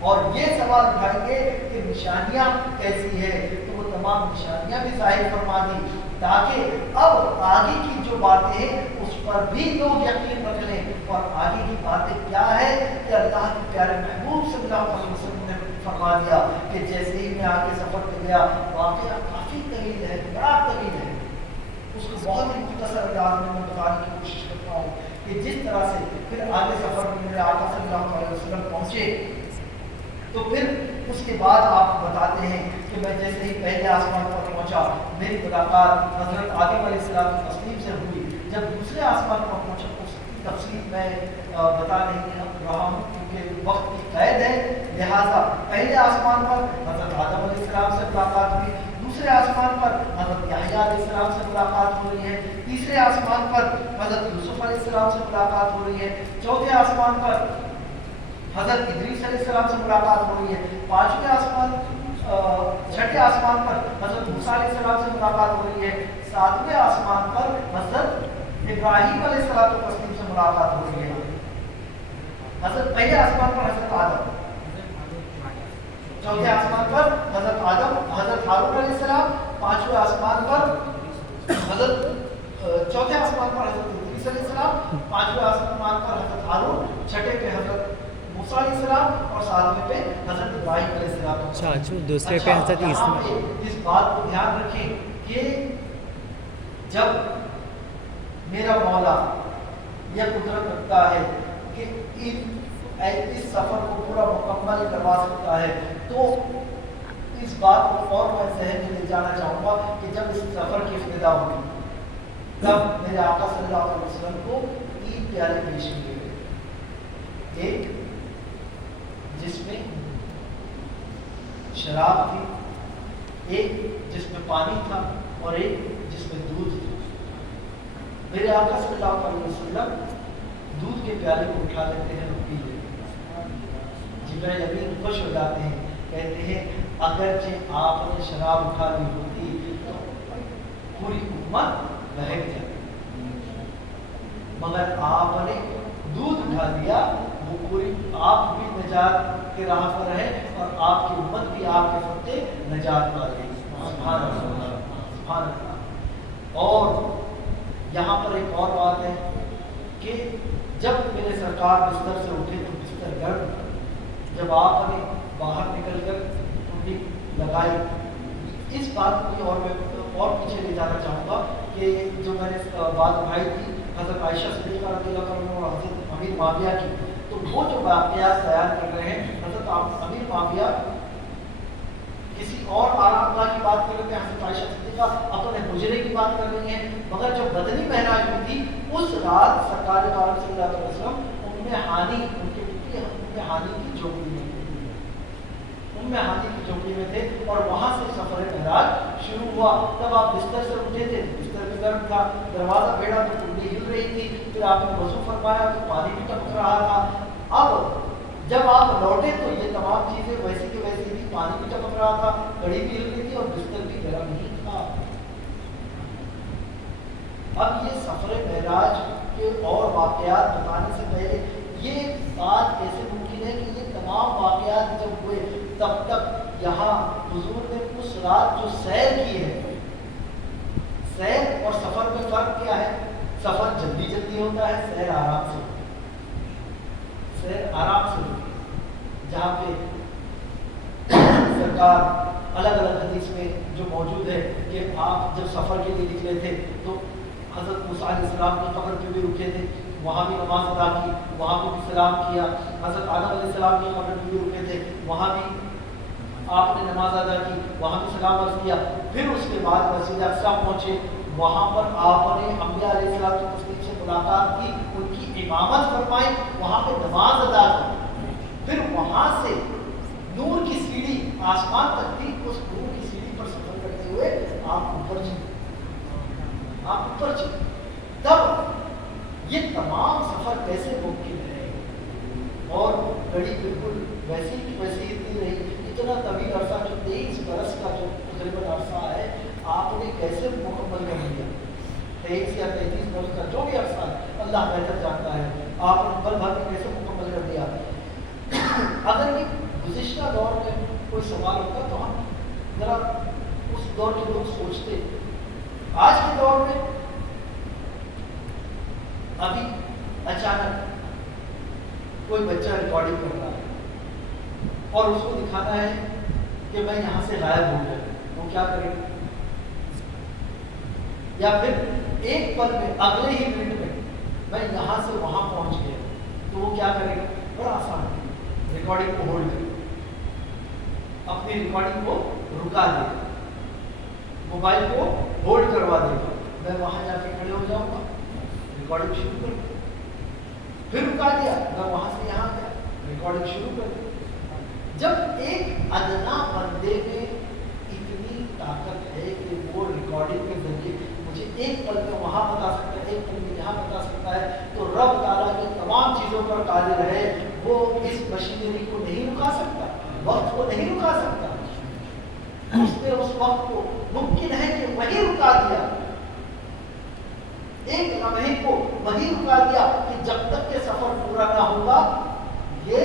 اور یہ سوال اٹھائیں گے کہ نشانیاں کیسی ہے، تو وہ تمام نشانیاں بھی ظاہر فرما دی تاکہ اب آگے کی جو باتیں ہیں اس پر بھی لوگ یقین رکھ لیں. اور آگے کی باتیں کیا ہے کہ اللہ کے پیارے محبوب صلی اللہ علیہ وسلم نے فرما دیا کہ جیسے ہی میں آگے سفر پہ گیا، واقعہ کافی طویل ہے، بڑا طویل ہے، اس کو بہت ہی مختصر انداز میں بتانے کی کوشش کرتا ہوں کہ جس طرح سے پھر آگے سفر میں میرے آقا صلی اللہ علیہ وسلم پہنچے تو پھر اس کے بعد آپ بتاتے ہیں کہ میں جیسے ہی پہلے آسمان پر پہنچا میری ملاقات حضرت آدم علیہ السلام کی تسلیم سے ہوئی. جب دوسرے آسمان پر پہنچا اس کی تفصیل میں بتا نہیں رہا ہوں کیونکہ وقت کی قید ہے، لہٰذا پہلے آسمان پر حضرت آدم علیہ السلام سے ملاقات ہوئی، دوسرے آسمان پر حضرت یحییٰ علیہ السلام سے ملاقات ہو رہی ہے، تیسرے آسمان پر حضرت یوسف علیہ السلام سے ملاقات ہو رہی ہے، چوتھے آسمان پر حضرت ادریس علیہ السلام سے ملاقات ہو رہی ہے، چھٹے آسمان پر حضرت موسیٰ علیہ السلام سے ملاقات ہو رہی ہے، 7ویں آسمان پر حضرت ابراہیم علیہ السلام سے ملاقات ہو رہی ہے. حضرت پہلے آسمان پر حضرت آدم، چوتھے آسمان پر حضرت آدم حضرت ہارون علیہ السلام، پانچویں آسمان پر حضرت چوتھے آسمان پر حضرت ادریس علیہ السلام، پانچویں آسمان پر حضرت ہارون، چھٹے پہ حضرت موسیٰ علیہ السلام اور ساتویں پہ حضرت ابراہیم علیہ السلام. دوسرے پہ حضرت یہاں پہ اس بات کو دھیان رکھیں کہ جب میرا مولا یہ قدرت رکھتا ہے کہ اس سفر کو پورا مکمل کروا سکتا ہے، تو اس بات کو اور میں ذہن میں لے جانا چاہوں گا کہ جب اس سفر کی ابتدا ہوئی تب میرے آقا صلی اللہ علیہ وسلم کو 3 پیالے پیش کیے گئے، ایک جس میں شراب تھی، ایک جس میں پانی تھا اور ایک جس میں دودھ تھا. میرے آقا صلی اللہ علیہ وسلم دودھ کے پیالے کو اٹھا لیتے ہیں اور پی لیتے ہیں. جبرائیل امین خوش ہو جاتے ہیں، کہتے ہیں اگرچہ آپ نے شراب اٹھا لی ہوتی تو پوری امت بہک جاتی، مگر آپ نے دودھ اٹھا دیا، وہ پوری آپ بھی نجات کے راہ پر رہے اور آپ کی امت بھی آپ کے فتح نجات پا گئی. سبحان اللہ، سبحان اللہ. اور یہاں پر ایک اور بات ہے کہ جب میرے سرکار بستر سے اٹھے تو بستر گرم، جب آپ نے باہر نکل کر ٹوٹی لگائی. اس بات کو اور پیچھے لے جانا چاہوں گا کہ جو میں نے بات اٹھائی تھی حضرت عائشہ صدیقہ رضی اللہ عنہ اور حضرت امیر معاویہ کی، تو وہ جو واقعات بیان کر رہے ہیں حضرت امیر معاویہ کسی اور آرام گاہ کی بات کر رہے ہیں، حضرت عائشہ صدیقہ اپنے حجرے کی بات کر رہی ہیں، مگر جو بدنی معراج ہوئی تھی اس رات سرکار عالم صلی اللہ علیہ وسلم ہانی ان کے پتی ہانی کی جھوپڑی میں تھے اور وہاں سے سفر معراج شروع ہوا. تب آپ بستر سے اٹھے تھے، بستر بھی گرم تھا، دروازہ بھیڑا تو کنڈی ہل رہی تھی، پھر آپ نے وضو فرمایا تو پانی بھی ٹپک رہا تھا. اب جب آپ لوٹے تو یہ تمام چیزیں ویسی کی ویسی تھی، پانی بھی ٹپک رہا تھا، کڑی بھی ہل رہی تھی اور بستر بھی گرم ہی تھا. اب یہ سفر معراج کے اور واقعات بتانے سے پہلے یہ بات کیسے ممکن ہے کہ یہ تمام واقعات جب ہوئے تب تک یہاں حضور نے اس رات جو سیر کی ہے، سیر اور سفر میں فرق کیا ہے؟ سفر جلدی جلدی ہوتا ہے، سیر آرام سے ہوتی ہے. سیر آرام سے ہوتی ہے، جہاں پہ سرکار الگ الگ حدیث میں جو موجود ہے کہ آپ جب سفر کے لیے نکلے تھے تو حضرت موسیٰ علیہ السلام کی قبر پہ بھی رکے تھے، وہاں بھی نماز ادا کی، وہاں پہ بھی سلام کیا. حضرت آدم علیہ السلام کی قبر پہ بھی رکے تھے، وہاں بھی آپ نے نماز ادا کی، وہاں بھی سلام عرض کیا. پھر اس کے بعد مسجد اقصیٰ پہنچے، وہاں پر آپ نے انبیاء علیہ السلام کی تصدیق سے ملاقات کی، ان کی امامت فرمائی، وہاں پہ نماز ادا کی. پھر وہاں سے نور کی سیڑھی آسمان تک تھی، اس نور کی سیڑھی پر سفر کرتے ہوئے آپ اوپر چلے. تب یہ تمام سفر کیسے ممکن ہے؟ اور گھڑی بالکل ویسی کی ویسی ہی رہی. اتنا طویل عرصہ جو 23 برس کا جو تقریباً عرصہ ہے، آپ نے کیسے مکمل کر لیا؟ 23 یا 33 برس کا جو بھی عرصہ ہے اللہ بہتر جانتا ہے، آپ نے پل بھر میں کیسے مکمل کر دیا. اگر یہ گزشتہ دور میں کوئی سوال ہوتا تو ہم ذرا اس دور کے لوگ سوچتے. آج کے دور میں ابھی اچانک کوئی بچہ ریکارڈنگ کر رہا ہے اور اس کو دکھانا ہے کہ میں یہاں سے غائب ہو گیا، وہ کیا کرے گا؟ یا پھر ایک پل میں اگلے ہی منٹ میں میں یہاں سے وہاں پہنچ گیا، تو وہ کیا کرے گا؟ بڑا آسان ہے، ریکارڈنگ کو ہولڈ کرے، اپنی ریکارڈنگ کو رکا دے گا، موبائل کو ہولڈ کروا دے گا. میں وہاں جا کے کھڑے ہو جاؤں گا، ریکارڈنگ شروع کر دوں. پھر رکا دیا، میں وہاں سے یہاں گیا، ریکارڈنگ شروع کر دوں. جب ایک ادنا بندے میں اتنی طاقت ہے کہ وہ ریکارڈنگ کے ذریعے مجھے ایک پل میں وہاں بتا سکتا ہے، ایک پل میں یہاں بتا سکتا ہے، تو رب تعالیٰ کی تمام چیزوں پر قادر ہے. وہ اس مشینری کو نہیں رکا سکتا، وقت کو نہیں رکا سکتا. اس نے اس وقت کو ممکن ہے کہ وہی رکا دیا، ایک لمحے کو وہی رکا دیا کہ جب تک کہ سفر پورا نہ ہوگا یہ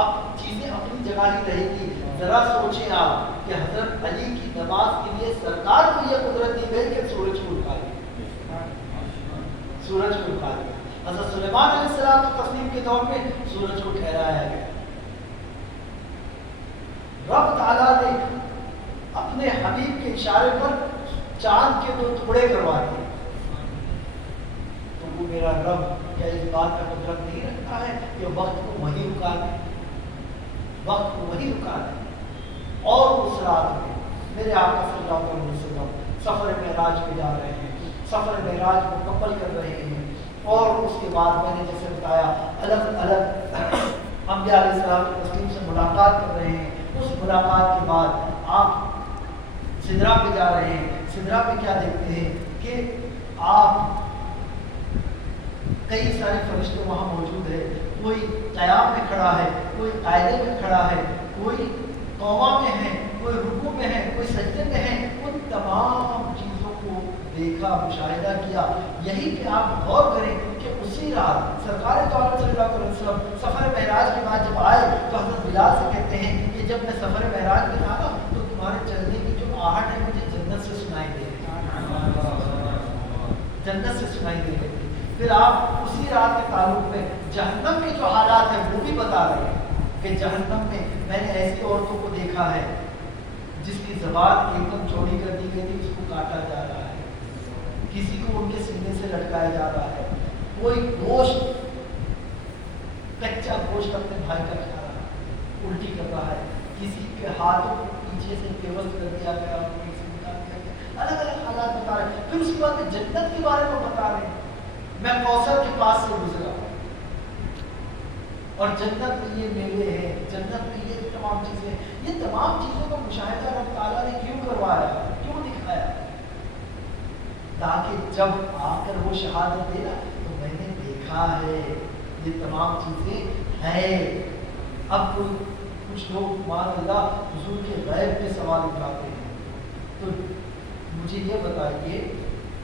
اب چیزیں اپنی جگہ ہی رہے گی. ذرا سوچیں آپ کہ حضرت علی کی نماز کے لیے سرکار کو یہ قدرت دی گئی کہ سورج کو اٹھا دیا. سورج کو اٹھا دیا. حضرت سلیمان علیہ السلام کی تسلیم کے دور میں سورج کو ٹھہرایا گیا. رب تعالیٰ نے اپنے حبیب کے اشارے پر چاند کے 2 ٹکڑے کروا دیے. تو وہ میرا رب کیا اس بات کا قدرت نہیں رکھتا ہے کہ وقت کو وہی رکا دے؟ وقت کو وہی رکا دے. اور اس رات میں میرے آقا صلی اللہ علیہ وسلم سفر معراج پہ جا رہے ہیں, سفر معراج مکمل کر رہے ہیں, اور اس کے بعد میں نے جیسے بتایا الگ الگ انبیاء علیہ السلام کی تسلیم سے ملاقات کر رہے ہیں. اس ملاقات کے بعد آپ سدرا پہ جا رہے ہیں. سدرا پہ کیا دیکھتے ہیں کہ آپ کئی سارے فرشتے وہاں موجود ہیں. کوئی قیام میں کھڑا ہے, کوئی قاعدے میں کھڑا ہے, کوئی قوما میں ہے, کوئی رکوع میں ہے, کوئی سجدے میں ہے. ان تمام چیزوں کو دیکھا, مشاہدہ کیا. یہی پہ آپ غور کریں کہ اسی رات سرکار تو عالم صلی اللہ علیہ وسلم سفر معراج کے بعد جب آئے تو حضرت بلال سے کہتے ہیں کہ جب میں سفر معراج میں تھا نا تو تمہارے چلنے کی جو آہٹ ہے مجھے جنت سے سنائی دے رہی, جنت سے سنائی دے رہی. پھر آپ اسی رات کے تعلق میں جہنم میں جو حالات ہیں وہ بھی بتا رہے ہیں کہ جہنم میں میں نے ایسی عورتوں کو دیکھا ہے جس کی زبان ایک دم چوڑی کر دی گئی تھی, اس کو کاٹا جا رہا ہے, کسی کو ان کے سینے سے لٹکایا جا رہا ہے, کوئی گوشت کچا گوشت اپنے بھائی کا کھا رہا ہے, الٹی کر رہا ہے, کسی کے ہاتھوں کو پیچھے سے پیوست کر دیا گیا, الگ الگ حالات بتا رہے ہیں. پھر اس کے بعد میں جنت کے بارے میں بتا رہے ہیں. میں کوثر کے پاس سے گزرا اور جنت میں یہ میوے ہیں, جنت میں یہ تمام چیزیں, یہ تمام چیزوں کا مشاہدہ رب تعالیٰ نے کیوں کروایا, کیوں دکھایا؟ تاکہ جب آ کر وہ شہادت دے نا تو میں نے دیکھا ہے یہ تمام چیزیں ہیں. اب کچھ لوگ مان اللہ حضور کے غیب پہ سوال اٹھاتے ہیں. تو مجھے یہ بتائیے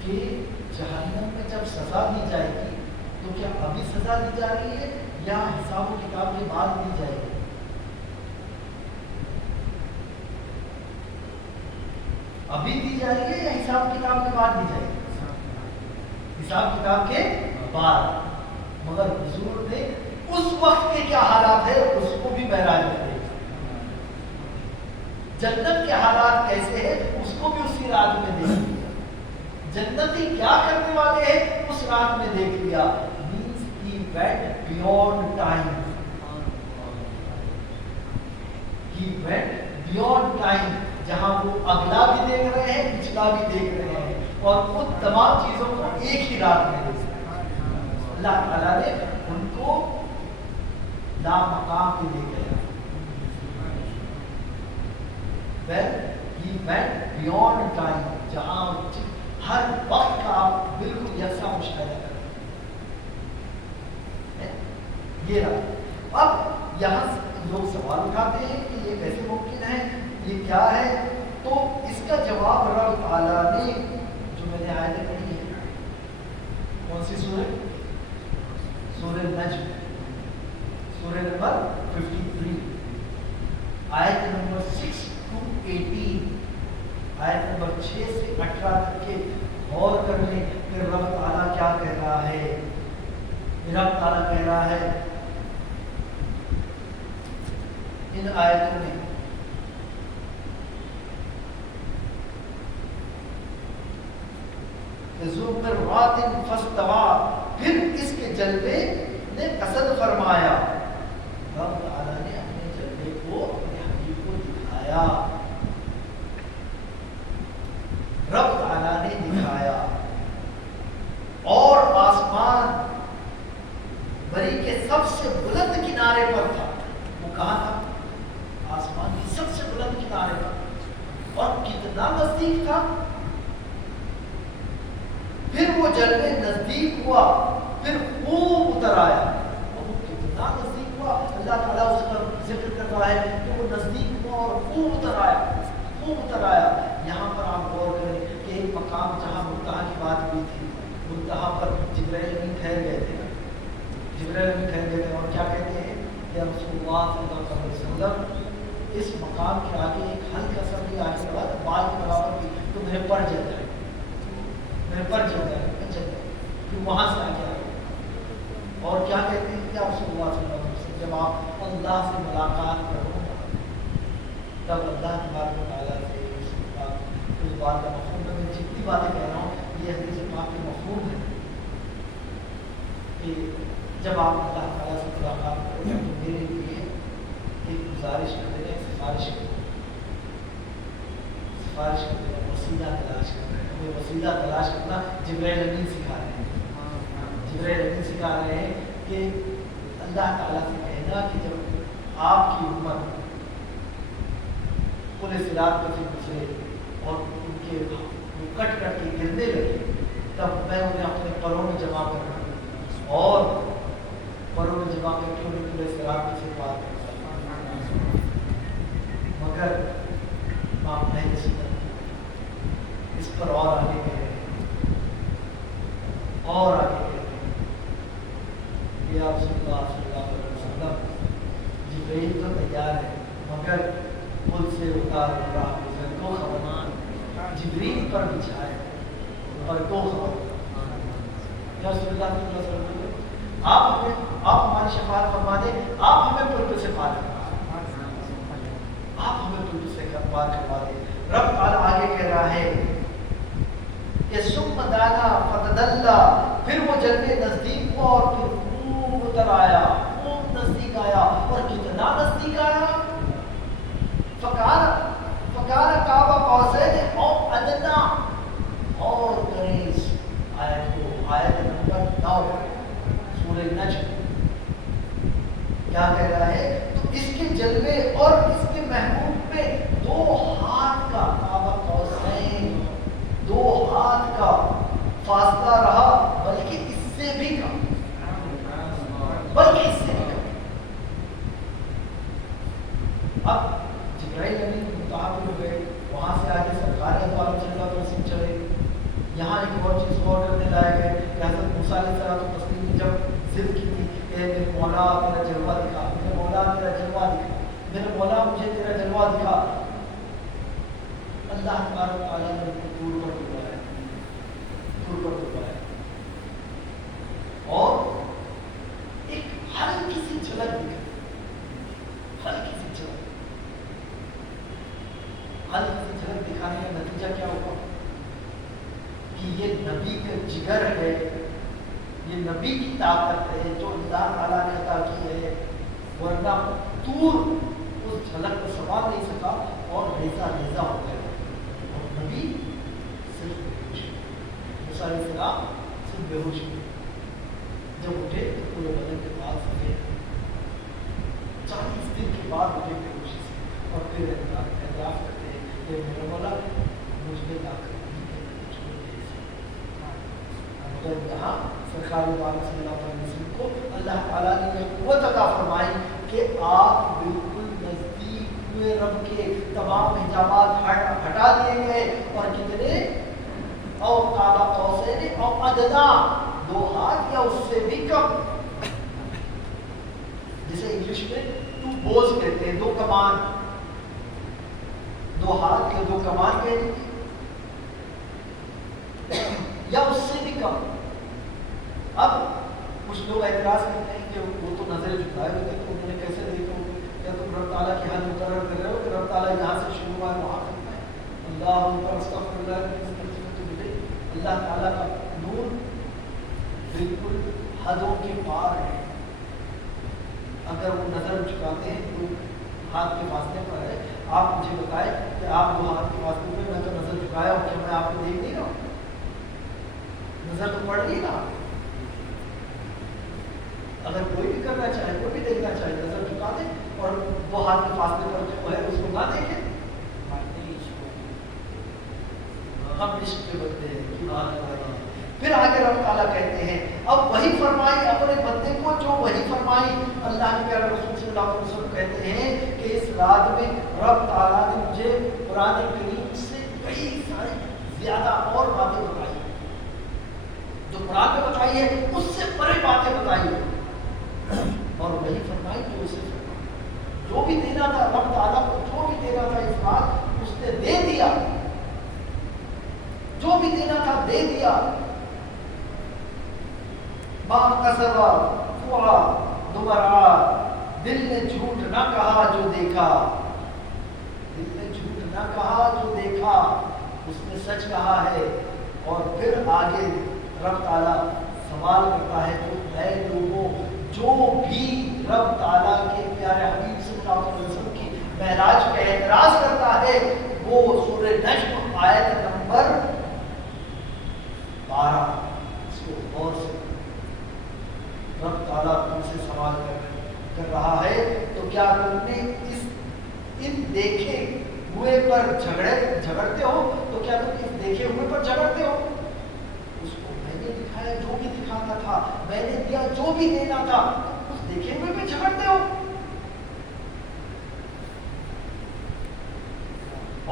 کہ جہنم میں جب سزا دی جائے گی تو کیا ابھی سزا دی جا رہی ہے یا حساب و کتاب کے بعد دی جائے گی؟ ابھی دی جائے گی یا حساب کتاب کے بعد دی جائے گی؟ حساب کتاب کے بعد. مگر حضور نے اس وقت کے کیا حالات ہے اس کو بھی معراج میں دیکھا. جنت کے حالات کیسے ہیں اس کو بھی اسی رات میں دیکھ لیا. جنتی کیا کرنے والے ہیں اس رات میں دیکھ لیا. Means he went beyond time. He went beyond time. جہاں وہ اگلا بھی دیکھ رہے ہیں, پچھلا بھی دیکھ رہے ہیں, اور ان تمام چیزوں کو ایک ہی رات میں دیکھ رہے ہیں. اللہ تعالیٰ نے ان کو لا مقام پہ لے گیا. Well, he went beyond time. جہاں ہر وقت کا آپ بالکل یکساں مشاہدہ کریں. یہ رہا. اب یہاں لوگ سوال اٹھاتے ہیں کہ یہ کیسے ممکن ہے, یہ کیا ہے؟ تو اس کا جواب رب تعالیٰ نے جو میں نے آیتیں پڑھی ہیں, کون سی سورہ؟ سورہ نجم, سورہ نمبر 53, آیت نمبر 6 to 18, آیت نمبر 6 سے 18 تک کے غور کر لیں. پھر رب تعالیٰ کیا کہہ رہا ہے؟ رب تعالیٰ کہہ رہا ہے ان آیتوں میں ذُوَّرَّاتٍ فَاسْتَوَىٰ, پھر اس کے جلوے نے قصد فرمایا. رب تعالیٰ نے اپنے جلوے کو اپنے حبیب کو دکھایا. رب تعالیٰ نے دکھایا اور آسمان بری کے سب سے بلند کنارے پر تھا. وہ کہاں تھا؟ آسمان کی سب سے بلند کنارے پر. اور کتنا نزدیک تھا. پھر وہ جلوے نزدیک ہوا, پھر خوب اتر آیا. اور وہ کتنا نزدیک ہوا, اللہ تعالیٰ اس کا ذکر کر رہا ہے کہ وہ نزدیک ہوا اور خوب اتر آیا, خوب اتر آیا. یہاں پر آپ غور کریں کہ ایک مقام جہاں منتہا کی بات ہوئی تھی, منتہا پر جبرائیل امین ٹھہر گئے تھے. جبرائیل امین ٹھہر گئے تھے اور کیا بات کا مفہوم ہے. میں جتنی باتیں کہہ رہا ہوں یہ حدیث پاک کے مفہوم ہے کہ جب آپ اللہ تعالیٰ سے ملاقات کریں تو میرے لیے ایک گزارش کر دیں, ایک سفارش کر دیں, وسیلہ تلاش کرنا ہے. ہمیں وسیلہ تلاش کرنا جبرائیل امین سکھا رہے ہیں. جبرائیل امین سکھا رہے ہیں کہ اللہ تعالیٰ سے کہنا کہ جب آپ کی امت پورے صراط پہ سے گزرے اور ان کے کٹ کٹ کے گرنے لگے تب میں انہیں اپنے پروں میں جمع کروں اور پروں میں جمع کر کے انہیں پورے صراط پہ سے پار کروں. مگر آپ نہیں سنتے اس پر اور آگے کہہ رہے ہیں اور آگے کہہ رہے ہیں کہ آپ صلی اللہ علیہ وسلم جبرائیل تو تیار ہے مگر خود سے اتار رہا کو خبرمان جبریل پر بچھائے اور کو خبر یا رسول اللہ صلی اللہ علیہ وسلم آپ ہماری شفاعت فرما دیں, آپ ہمیں پل سے پار کروا دیں, آپ ہمیں پل سے پار کروا دیں. رب تعالیٰ آگے کہہ رہا ہے کہ ثم دانا فتدلا, پھر وہ جلوے نزدیک ہوا اور پھر خوب اتر آیا, خوب نزدیک آیا اور کتنا نزدیک آیا. فکار کعبہ قوسین او ادنا, اور کریں اس آیت کو, آیت نمبر 9 سورہ نجم کیا کہہ رہا ہے. تو اس کے جلوے اور اس کے محبوب میں 2 ہاتھ کا کعبہ قوسین 2 ہاتھ کا فاصلہ رہا, بلکہ اس سے بھی کم, بلکہ اس سے بھی کم. اب جبرائیل امین متعاقب ہو گئے, وہاں سے آگے سرکار دوارا صلی اللہ علیہ وسلم چلے. یہاں ایک اور چیز غور کرنے لائق ہے کہ حضرت موسیٰ علیہ السلام تسلیم نے جب ضد کی تھی کہ میرے مولا میرا جلوہ دکھا, میرے مولا میرا جلوہ دکھا, میرے مولا مجھے تیرا جلوہ دکھا, اللہ تبارک و تعالیٰ نے ان کو دور پر بلایا, دور پر بلایا اور ایک ہلکی سی جھلک دکھائی, ہلکی سی جھلک. ہلکی سی جھلک دکھانے کا نتیجہ کیا ہوگا کہ یہ نبی کا جگر ہے, یہ نبی کی طاقت ہے جو اللہ تعالیٰ نے عطا کی ہے, ورنہ دور اس جھلک کو سنبھال نہیں سکا اور ریزہ ریزہ ہو گیا. اور نبی صرف بے ہوش, موسیٰ علیہ السلام صرف بے ہوش ہوئے, جب اٹھے تو پورے بدن کے بعد سفید, 40 دن کے بعد اٹھے بے ہوشی سے, اور پھر اعتراف کرتے ہیں کہ میرا مولا مجھ میں طاقت نہیں ہے, مجھ میں نہیں ہے. مگر یہاں سرکار دوارا صلی اللہ علیہ وسلم کو اللہ تعالیٰ نے یہ قوت عطا فرمائی کہ آپ بالکل نزدیک ہوئے, رب کے تمام حجابات ہٹا دیے گئے, اور کتنے او کعبہ قوسین او ادنا, 2 ہاتھ یا اس سے بھی کم, جسے انگلش میں 2 bows کہتے ہیں, 2 کمان, 2 ہاتھ یا 2 کمان کہہ دیتے یا اس سے بھی کم. اب کچھ لوگ اعتراض کرتے ہیں کہ وہ تو نظر جھکائے ہوئے تھے, تو انہوں نے کیسے دیکھا, کیا تم رب تعالیٰ کی حد مقرر کر رہے ہو کہ رب تعالیٰ یہاں سے شروع ہوا ہے وہاں تک ہے. اللہ اکبر استغفر اللہ, اللہ تعالیٰ کا نور بالکل حدوں کے پار ہے. اگر وہ نظر جھکاتے ہیں تو ہاتھ کے فاصلے پر ہے. آپ مجھے بتائیں کہ آپ 2 ہاتھ کے فاصلے پہ, میں تو نظر جھکایا ہوں, کیا میں آپ کو دیکھ نہیں رہا ہوں؟ نظر تو پڑ رہی نا. اگر کوئی بھی کرنا چاہے, کوئی بھی دیکھنا چاہے, نظر جھکا دے اور 2 ہاتھ کے فاصلے پر جو ہے اس کو نہ دیکھے. ہم عشق کے بندے ہیں. پھر آگے رب تعالیٰ کہتے ہیں اب وہی فرمائی اپنے بندے کو جو وہی فرمائی. اللہ کے پیارے رسول صلی اللہ علیہ وسلم کہتے ہیں کہ اس رات میں رب تعالیٰ نے مجھے قرآن کریم سے کئی ساری زیادہ اور باتیں بتائی, جو قرآن میں بتائی ہے اس سے بڑی باتیں بتائی ہے, اور وہی فرمائی جو اسے فرمائی. جو بھی دینا تھا رب تعالیٰ کو, جو بھی دینا تھا اس بات اس نے دے دیا, جو بھی دینا تھا دے دیا. باقصبا فعا دبرا, دل نے جھوٹ نہ کہا جو دیکھا, دل نے جھوٹ نہ کہا جو دیکھا, اس نے سچ کہا ہے. اور پھر آگے رب تعالیٰ سوال کرتا ہے تو اے لوگوں جو بھی رب تعالیٰ کے پیارے حبیب صلی اللہ علیہ وسلم کی معراج پہ اعتراض کرتا ہے وہ سورہ نجم آیت نمبر 12 اس کو غور سے رب تعالیٰ تم سے سوال کر رہا ہے تو کیا تم نے ان دیکھے ہوئے پر جھگڑتے ہو تو کیا تم اس دیکھے ہوئے پر جھگڑتے ہو؟ اس کو میں نے دکھایا جو بھی دکھانا تھا, میں نے دیا جو بھی دینا تھا, اس دیکھے ہوئے پہ جھگڑتے ہو.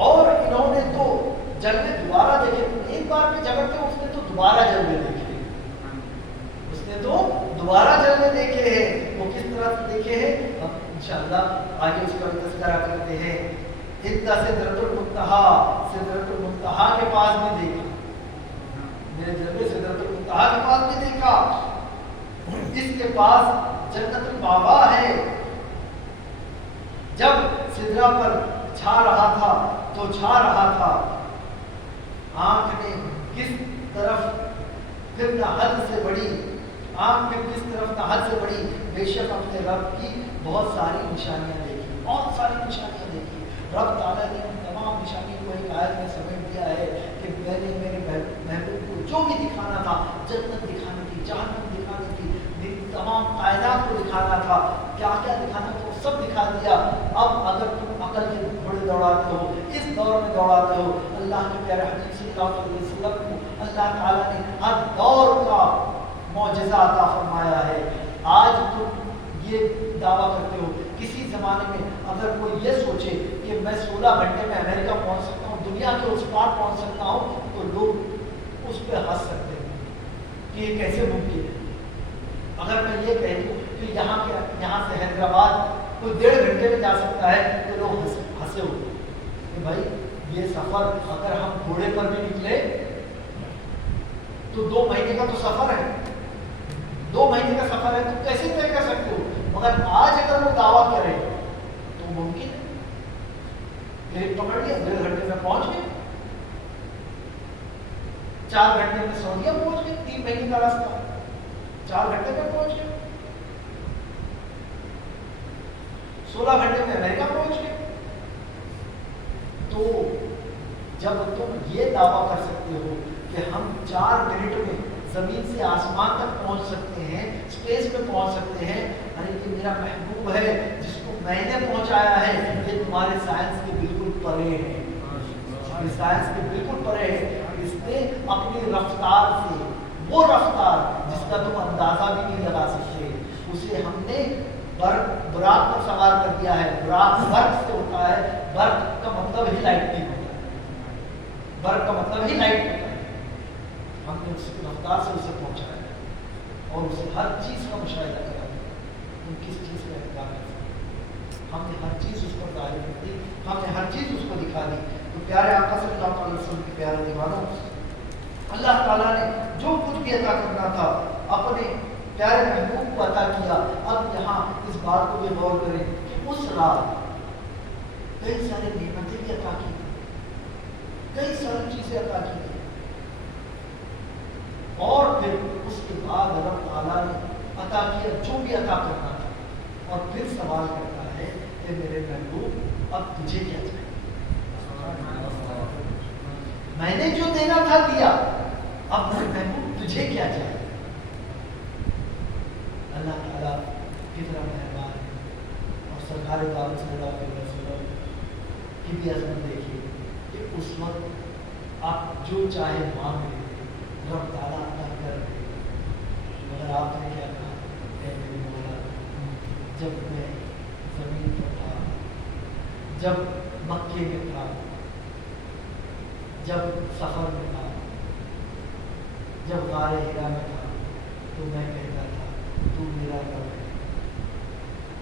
اور انہوں نے تو جلوے دوبارہ دیکھے, ایک بار پہ جھگڑتے ہو, اس نے تو دوبارہ جلوے دیکھے, اس نے تو دوبارہ جلوے دیکھے ہیں. وہ کس طرح سے دیکھے ہیں اب انشاءاللہ آگے اس کا تذکرہ کرتے ہیں. سدرۃ المنتہا کے پاس بھی دیکھا, میرے جلوے سدرۃ المنتہا کے پاس بھی دیکھا. اس کے پاس جنت المأوا ہے. جب سدرہ پر چھا رہا تھا تو چھا رہا تھا, آنکھ نے کس طرف پھر نہ حد سے بڑی, آنکھ میں کس طرف نہ حد سے بڑی, بے شک اپنے رب کی بہت ساری نشانیاں دیکھی, بہت ساری نشانیاں دیکھی. رب تعالیٰ نے ان تمام نشانیوں کو ایک آیت میں سمیٹ دیا ہے کہ میں نے میرے محبوب کو جو بھی دکھانا تھا, جنت دکھانی تھی, جہنم دکھانی تھی, تمام کائنات کو دکھانا تھا, کیا کیا دکھانا تھا وہ سب دکھا دیا. اب اگر تم عقل کے گھوڑے دوڑاتے ہو, اس دور میں دوڑاتے ہو, اللہ کے پیارے حبیب صلی اللہ علیہ وسلم کو اللہ تعالیٰ نے ہر دور کا معجزہ عطا فرمایا ہے. آج تم یہ دعویٰ کرتے ہو, کسی زمانے میں اگر کوئی یہ سوچے کہ میں 16 گھنٹے میں امریکہ پہنچ سکتا ہوں, دنیا کے اس پار پہنچ سکتا ہوں, تو لوگ اس پہ ہنس سکتے ہیں کہ یہ کیسے ممکن ہے. اگر میں یہ کہہ دوں کہ یہاں سے حیدرآباد کوئی 1.5 گھنٹے میں جا سکتا ہے تو لوگ ہنسے ہوتے کہ بھائی یہ سفر اگر ہم گھوڑے پر بھی نکلے تو 2 مہینے کا تو سفر ہے, 2 مہینے کا سفر ہے, تو کیسے طے کر سکتے ہو. مگر آج اگر وہ دعویٰ کرے تو ممکن ہے. پلیٹ پکڑ لیا, 1.5 گھنٹے میں پہنچ گئے, 4 گھنٹے میں سعودیہ پہنچ گئے, 3 مہینے کا راستہ 4 گھنٹے میں پہنچ گئے, 16 گھنٹے میں امریکہ پہنچ گئے. تو جب تم یہ دعویٰ کر سکتے ہو کہ ہم 4 منٹ میں زمین سے آسمان تک پہنچ سکتے ہیں, اسپیس میں پہنچ سکتے ہیں, ارے یہ میرا محبوب ہے جس کو میں نے پہنچایا ہے, یہ تمہارے سائنس کے بالکل پرے ہے, یہ سائنس کے بالکل پرے ہے. اس نے اپنی رفتار سے, وہ رفتار جس کا تم اندازہ بھی نہیں لگا سکتے, اسے ہم نے براق پر سوار کر دیا ہے. براق برق سے ہوتا ہے, برق کا مطلب ہی لائٹ نہیں ہوتا ہے, برق کا مطلب ہی لائٹ ہوتا ہے. ہم نے اس کی رفتار سے اسے پہنچایا اور اسے ہر چیز کا مشاہدہ کرا دیا. تم کس چیز کا انکار کر سکتے؟ ہم نے ہر چیز اس پر ظاہر کر دی, ہم نے ہر چیز اس کو دکھا دی. تو پیارے آقا صلی اللہ علیہ وسلم کے پیارے دیوانوں, اللہ تعالیٰ نے جو کچھ بھی عطا کرنا تھا اپنے پیارے محبوب کو عطا کیا. اب یہاں اس بات کو بھی غور کریں کہ اس رات کئی سارے نعمتیں بھی عطا کی, کئی ساری چیزیں عطا کی, اور پھر اس کے بعد رب تعالیٰ نے عطا کیا جو بھی عطا کرنا تھا, اور پھر سوال کرتا ہے کہ میرے محبوب اب تجھے کیا چاہیے. میں نے جو دینا تھا دیا, اب میرے محبوب تجھے کیا چاہیے. اللہ تعالیٰ کتنا مہربان ہے, اور سرکار دعوت صلی اللہ علیہ وسلم کی بھی عظمت دیکھیے کہ اس وقت آپ جو چاہے مانگ لیں رب تعالیٰ عطا کر دے. مگر آپ نے کیا کہا, اے میرے مولا, جب میں زمین پر تھا, جب مکے میں تھا, جب سفر میں تھا, جب غار ہرا میں تھا, تو میں کہتا تھا تو میرا رب ہے,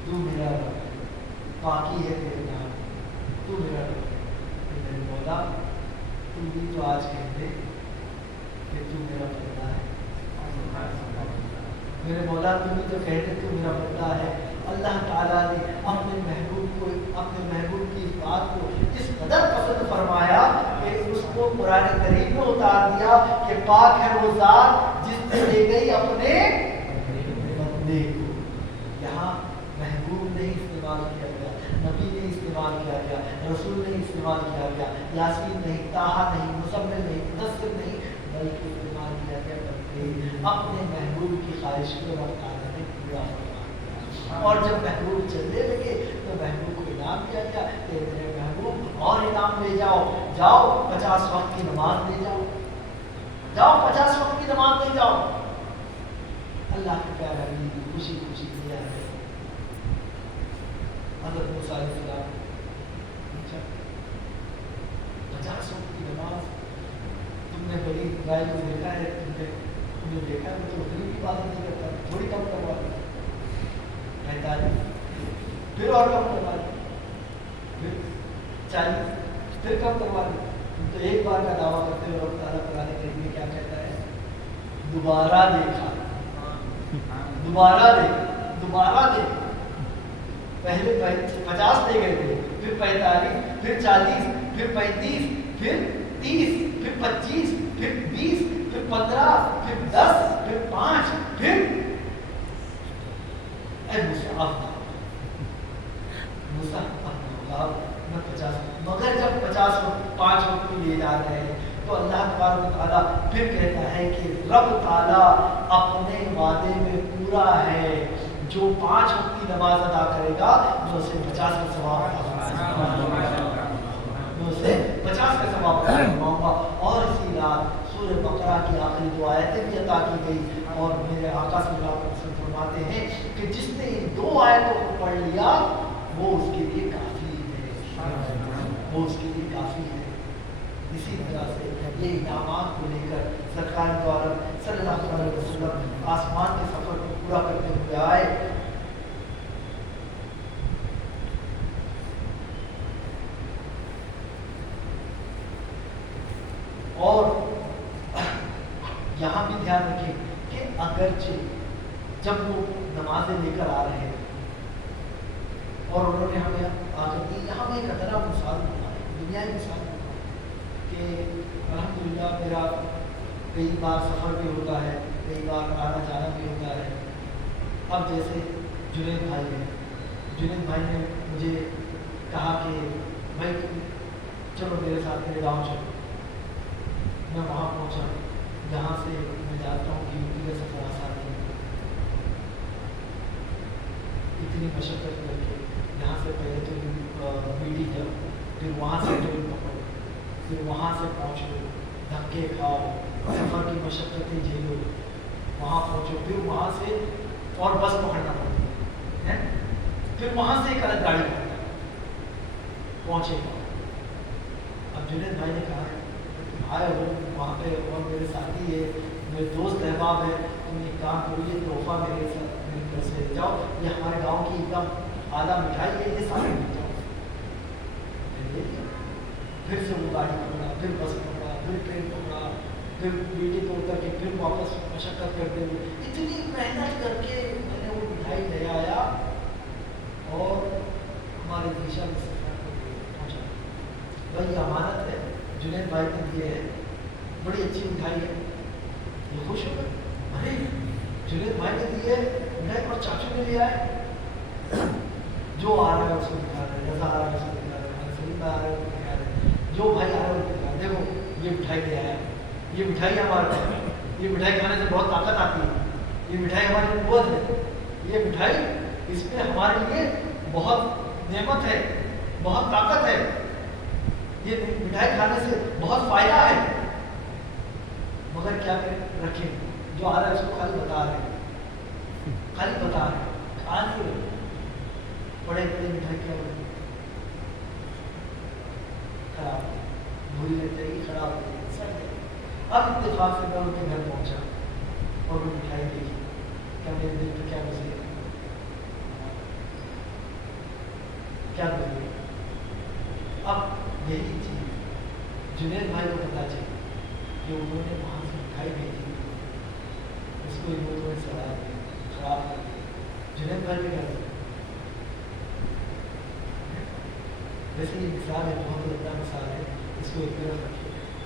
تو میرا رب ہے, باقی ہے تیرے نام, تو میرا رب ہے. میرے مولا تم بھی تو آج کہتے کہ تو میرا بندہ ہے, میرے مولا تم بھی تو کہتے تو میرا بندہ ہے. اللہ تعالیٰ نے اپنے محبوب کی اس بات کو اس قدر پسند فرمایا کہ اس کو قرآن کریم میں اتار دیا کہ پاک ہے وہ ذات جس نے لے گئی اپنے بندے کو. یہاں محبوب نہیں استعمال کیا گیا, نبی نہیں استعمال کیا گیا, رسول نہیں استعمال کیا گیا, یاسین نہیں, طٰہٰ نہیں, مزمل نہیں, مدثر نہیں, بلکہ استعمال کیا گیا بندے. اپنے محبوب کی خواہش کو اللہ تعالیٰ نے پورا فرما دیا. اور جب محبوب چلنے لگے تو محبوب کو انعام دیا گیا کہ میرے محبوب اور انعام لے جاؤ, جاؤ 50 وقت کی نماز لے جاؤ, جاؤ 50 وقت کی نماز لے جاؤ. اللہ کے پیارے حبیب خوشی خوشی دیا ہے. حضرت موسیٰ علیہ السلام 50 وقت کی نماز, تم نے بڑی گائے کو دیکھا ہے, تم نے دیکھا ہے وہ تو اتنی بھی بات نہیں کرتا, تھوڑی کم کروا دی 45, پھر اور کم کروا دی, پھر 40, پھر کم کروا دی. تم تو ایک بار کا دعویٰ کرتے ہو. اللہ تعالیٰ قرآن کریم میں کیا کہتا ہے؟ دوبارہ دیکھا, دوبارہ دیکھا, دوبارہ دیکھا. پہلے 50 لے گئے تھے, پھر 45, پھر 40, پھر 35, پھر 30, پھر 25, پھر 20, پھر 15, پھر 10, پھر 5, پھر اے موسیٰ موسیٰ میں 50. مگر جب 50 وقت 5 وقت میں لے جا رہے ہیں تو اللہ تبارک و تعالیٰ پھر کہتا ہے کہ رب تعالیٰ اپنے وعدے میں پورا ہے. جو 5 وقت کی نماز ادا کرے گا میں اسے 50 کا ثواب فرماؤں گا. اور اسی رات سورہ بقرہ کی آخری 2 آیتیں بھی عطا کی گئی, اور میرے آقا صلی اللہ علیہ وسلم فرماتے ہیں کہ جس نے ان 2 آیتوں کو پڑھ لیا وہ اس کے لیے کافی ہے, وہ اس کے لیے کافی ہے. اسی طرح سے یہ انعامات کو لے کر سرکار دو عالم صلی اللہ علیہ وسلم آسمان کے سفر کو پورا کرتے ہوئے آئے. اور یہاں بھی دھیان رکھیں کہ اگرچہ جب وہ نمازیں لے کر آ رہے ہیں اور انہوں نے ہمیں آ کر دی, یہاں میں ایک ادنا مثال ہے, دنیائی مثال کہ الحمدللہ میرا کئی بار سفر بھی ہوتا ہے, کئی بار آنا جانا بھی ہوتا ہے. اب جیسے جنید بھائی ہیں, جنید بھائی نے مجھے کہا کہ بھائی چلو میرے ساتھ میرے گاؤں چلو. میں وہاں پہنچا جہاں سے میں جانتا ہوں کہ یوپی کا سفر آسان نہیں ہے. اتنی مشقت کر کے یہاں سے پہلے تو بیٹی جاؤ, پھر وہاں سے ٹرین پکڑو, پھر وہاں سے پہنچو, دھکے کھاؤ, سفر کی مشقتیں جھیلو, وہاں پہنچو, پھر وہاں سے اور بس پکڑنا پڑتی ہے, پھر وہاں سے ایک الگ گاڑی پہنچے. اب جنید بھائی نے کہا آئے ہو وہاں پہ اور میرے ساتھی ہے, میرے دوست احباب ہے, تم ایک کام کرو, یہ تحفہ میرے ساتھ میری طرف سے لے جاؤ, یہ ہمارے گاؤں کی ایک دم اعلیٰ مٹھائی ہے, یہ سارے لے جاؤ. پھر سے وہ گاڑی پکڑا, پھر بس پکڑا, پھر ٹرین پکڑا, پھر بیٹی کو اتر کے پھر واپس مشقت کرتے ہوئے اتنی محنت کر کے میں نے وہ مٹھائی لے آیا اور ہمارے دیشا میں سفر کو پہنچا. بھائی یہ امانت ہے, جنید بھائی نے دیے ہے, بڑی اچھی مٹھائی ہے. یہ خوش ہو گئے, ارے جنید بھائی نے دیے مٹھائی اور چاچو نے لیا ہے. جو آ رہا ہے اس کو دکھا رہے, رضا آ رہا ہے اس کو دکھا رہے, سلیم آ رہا ہے اس کو دکھا رہے, جو بھائی آ رہا ہے اس کو دکھا رہے. دیکھو یہ مٹھائی لے آیا, یہ مٹھائی ہمارے پاس, یہ مٹھائی کھانے سے بہت طاقت آتی ہے, یہ مٹھائی ہماری قوت ہے, یہ مٹھائی اس میں ہمارے لیے بہت نعمت ہے, بہت طاقت ہے, یہ مٹھائی کھانے سے بہت فائدہ ہے. مگر کیا کریں, رکھیں, جو آ رہا ہے اس کو خالی بتا رہے ہیں, خالی بتا رہے ہیں, کھا نہیں رہے. بڑے بڑے مٹھائی کیا ہوتی ہے, خراب بری لگ جائے گی, خراب ہو جائے گی, سڑ جائے گی. اب اتفاق سے میں ان کے گھر پہنچا اور وہ مٹھائی دیکھی, کیا میرے دل پہ کیا گزری, کیا گزری. اب یہی چیز جنید بھائی کو پتا چلی کہ انہوں نے وہاں سے مٹھائی بھیجی, اس کو انہوں نے سڑا دیا, خراب کر دیا. جنید بھائی بھی کیا, ویسے یہ مثال ہے, بہت بڑا مثال ہے, اس کو ایک طرف رکھیے.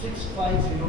6502,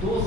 2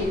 1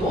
2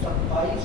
27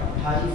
28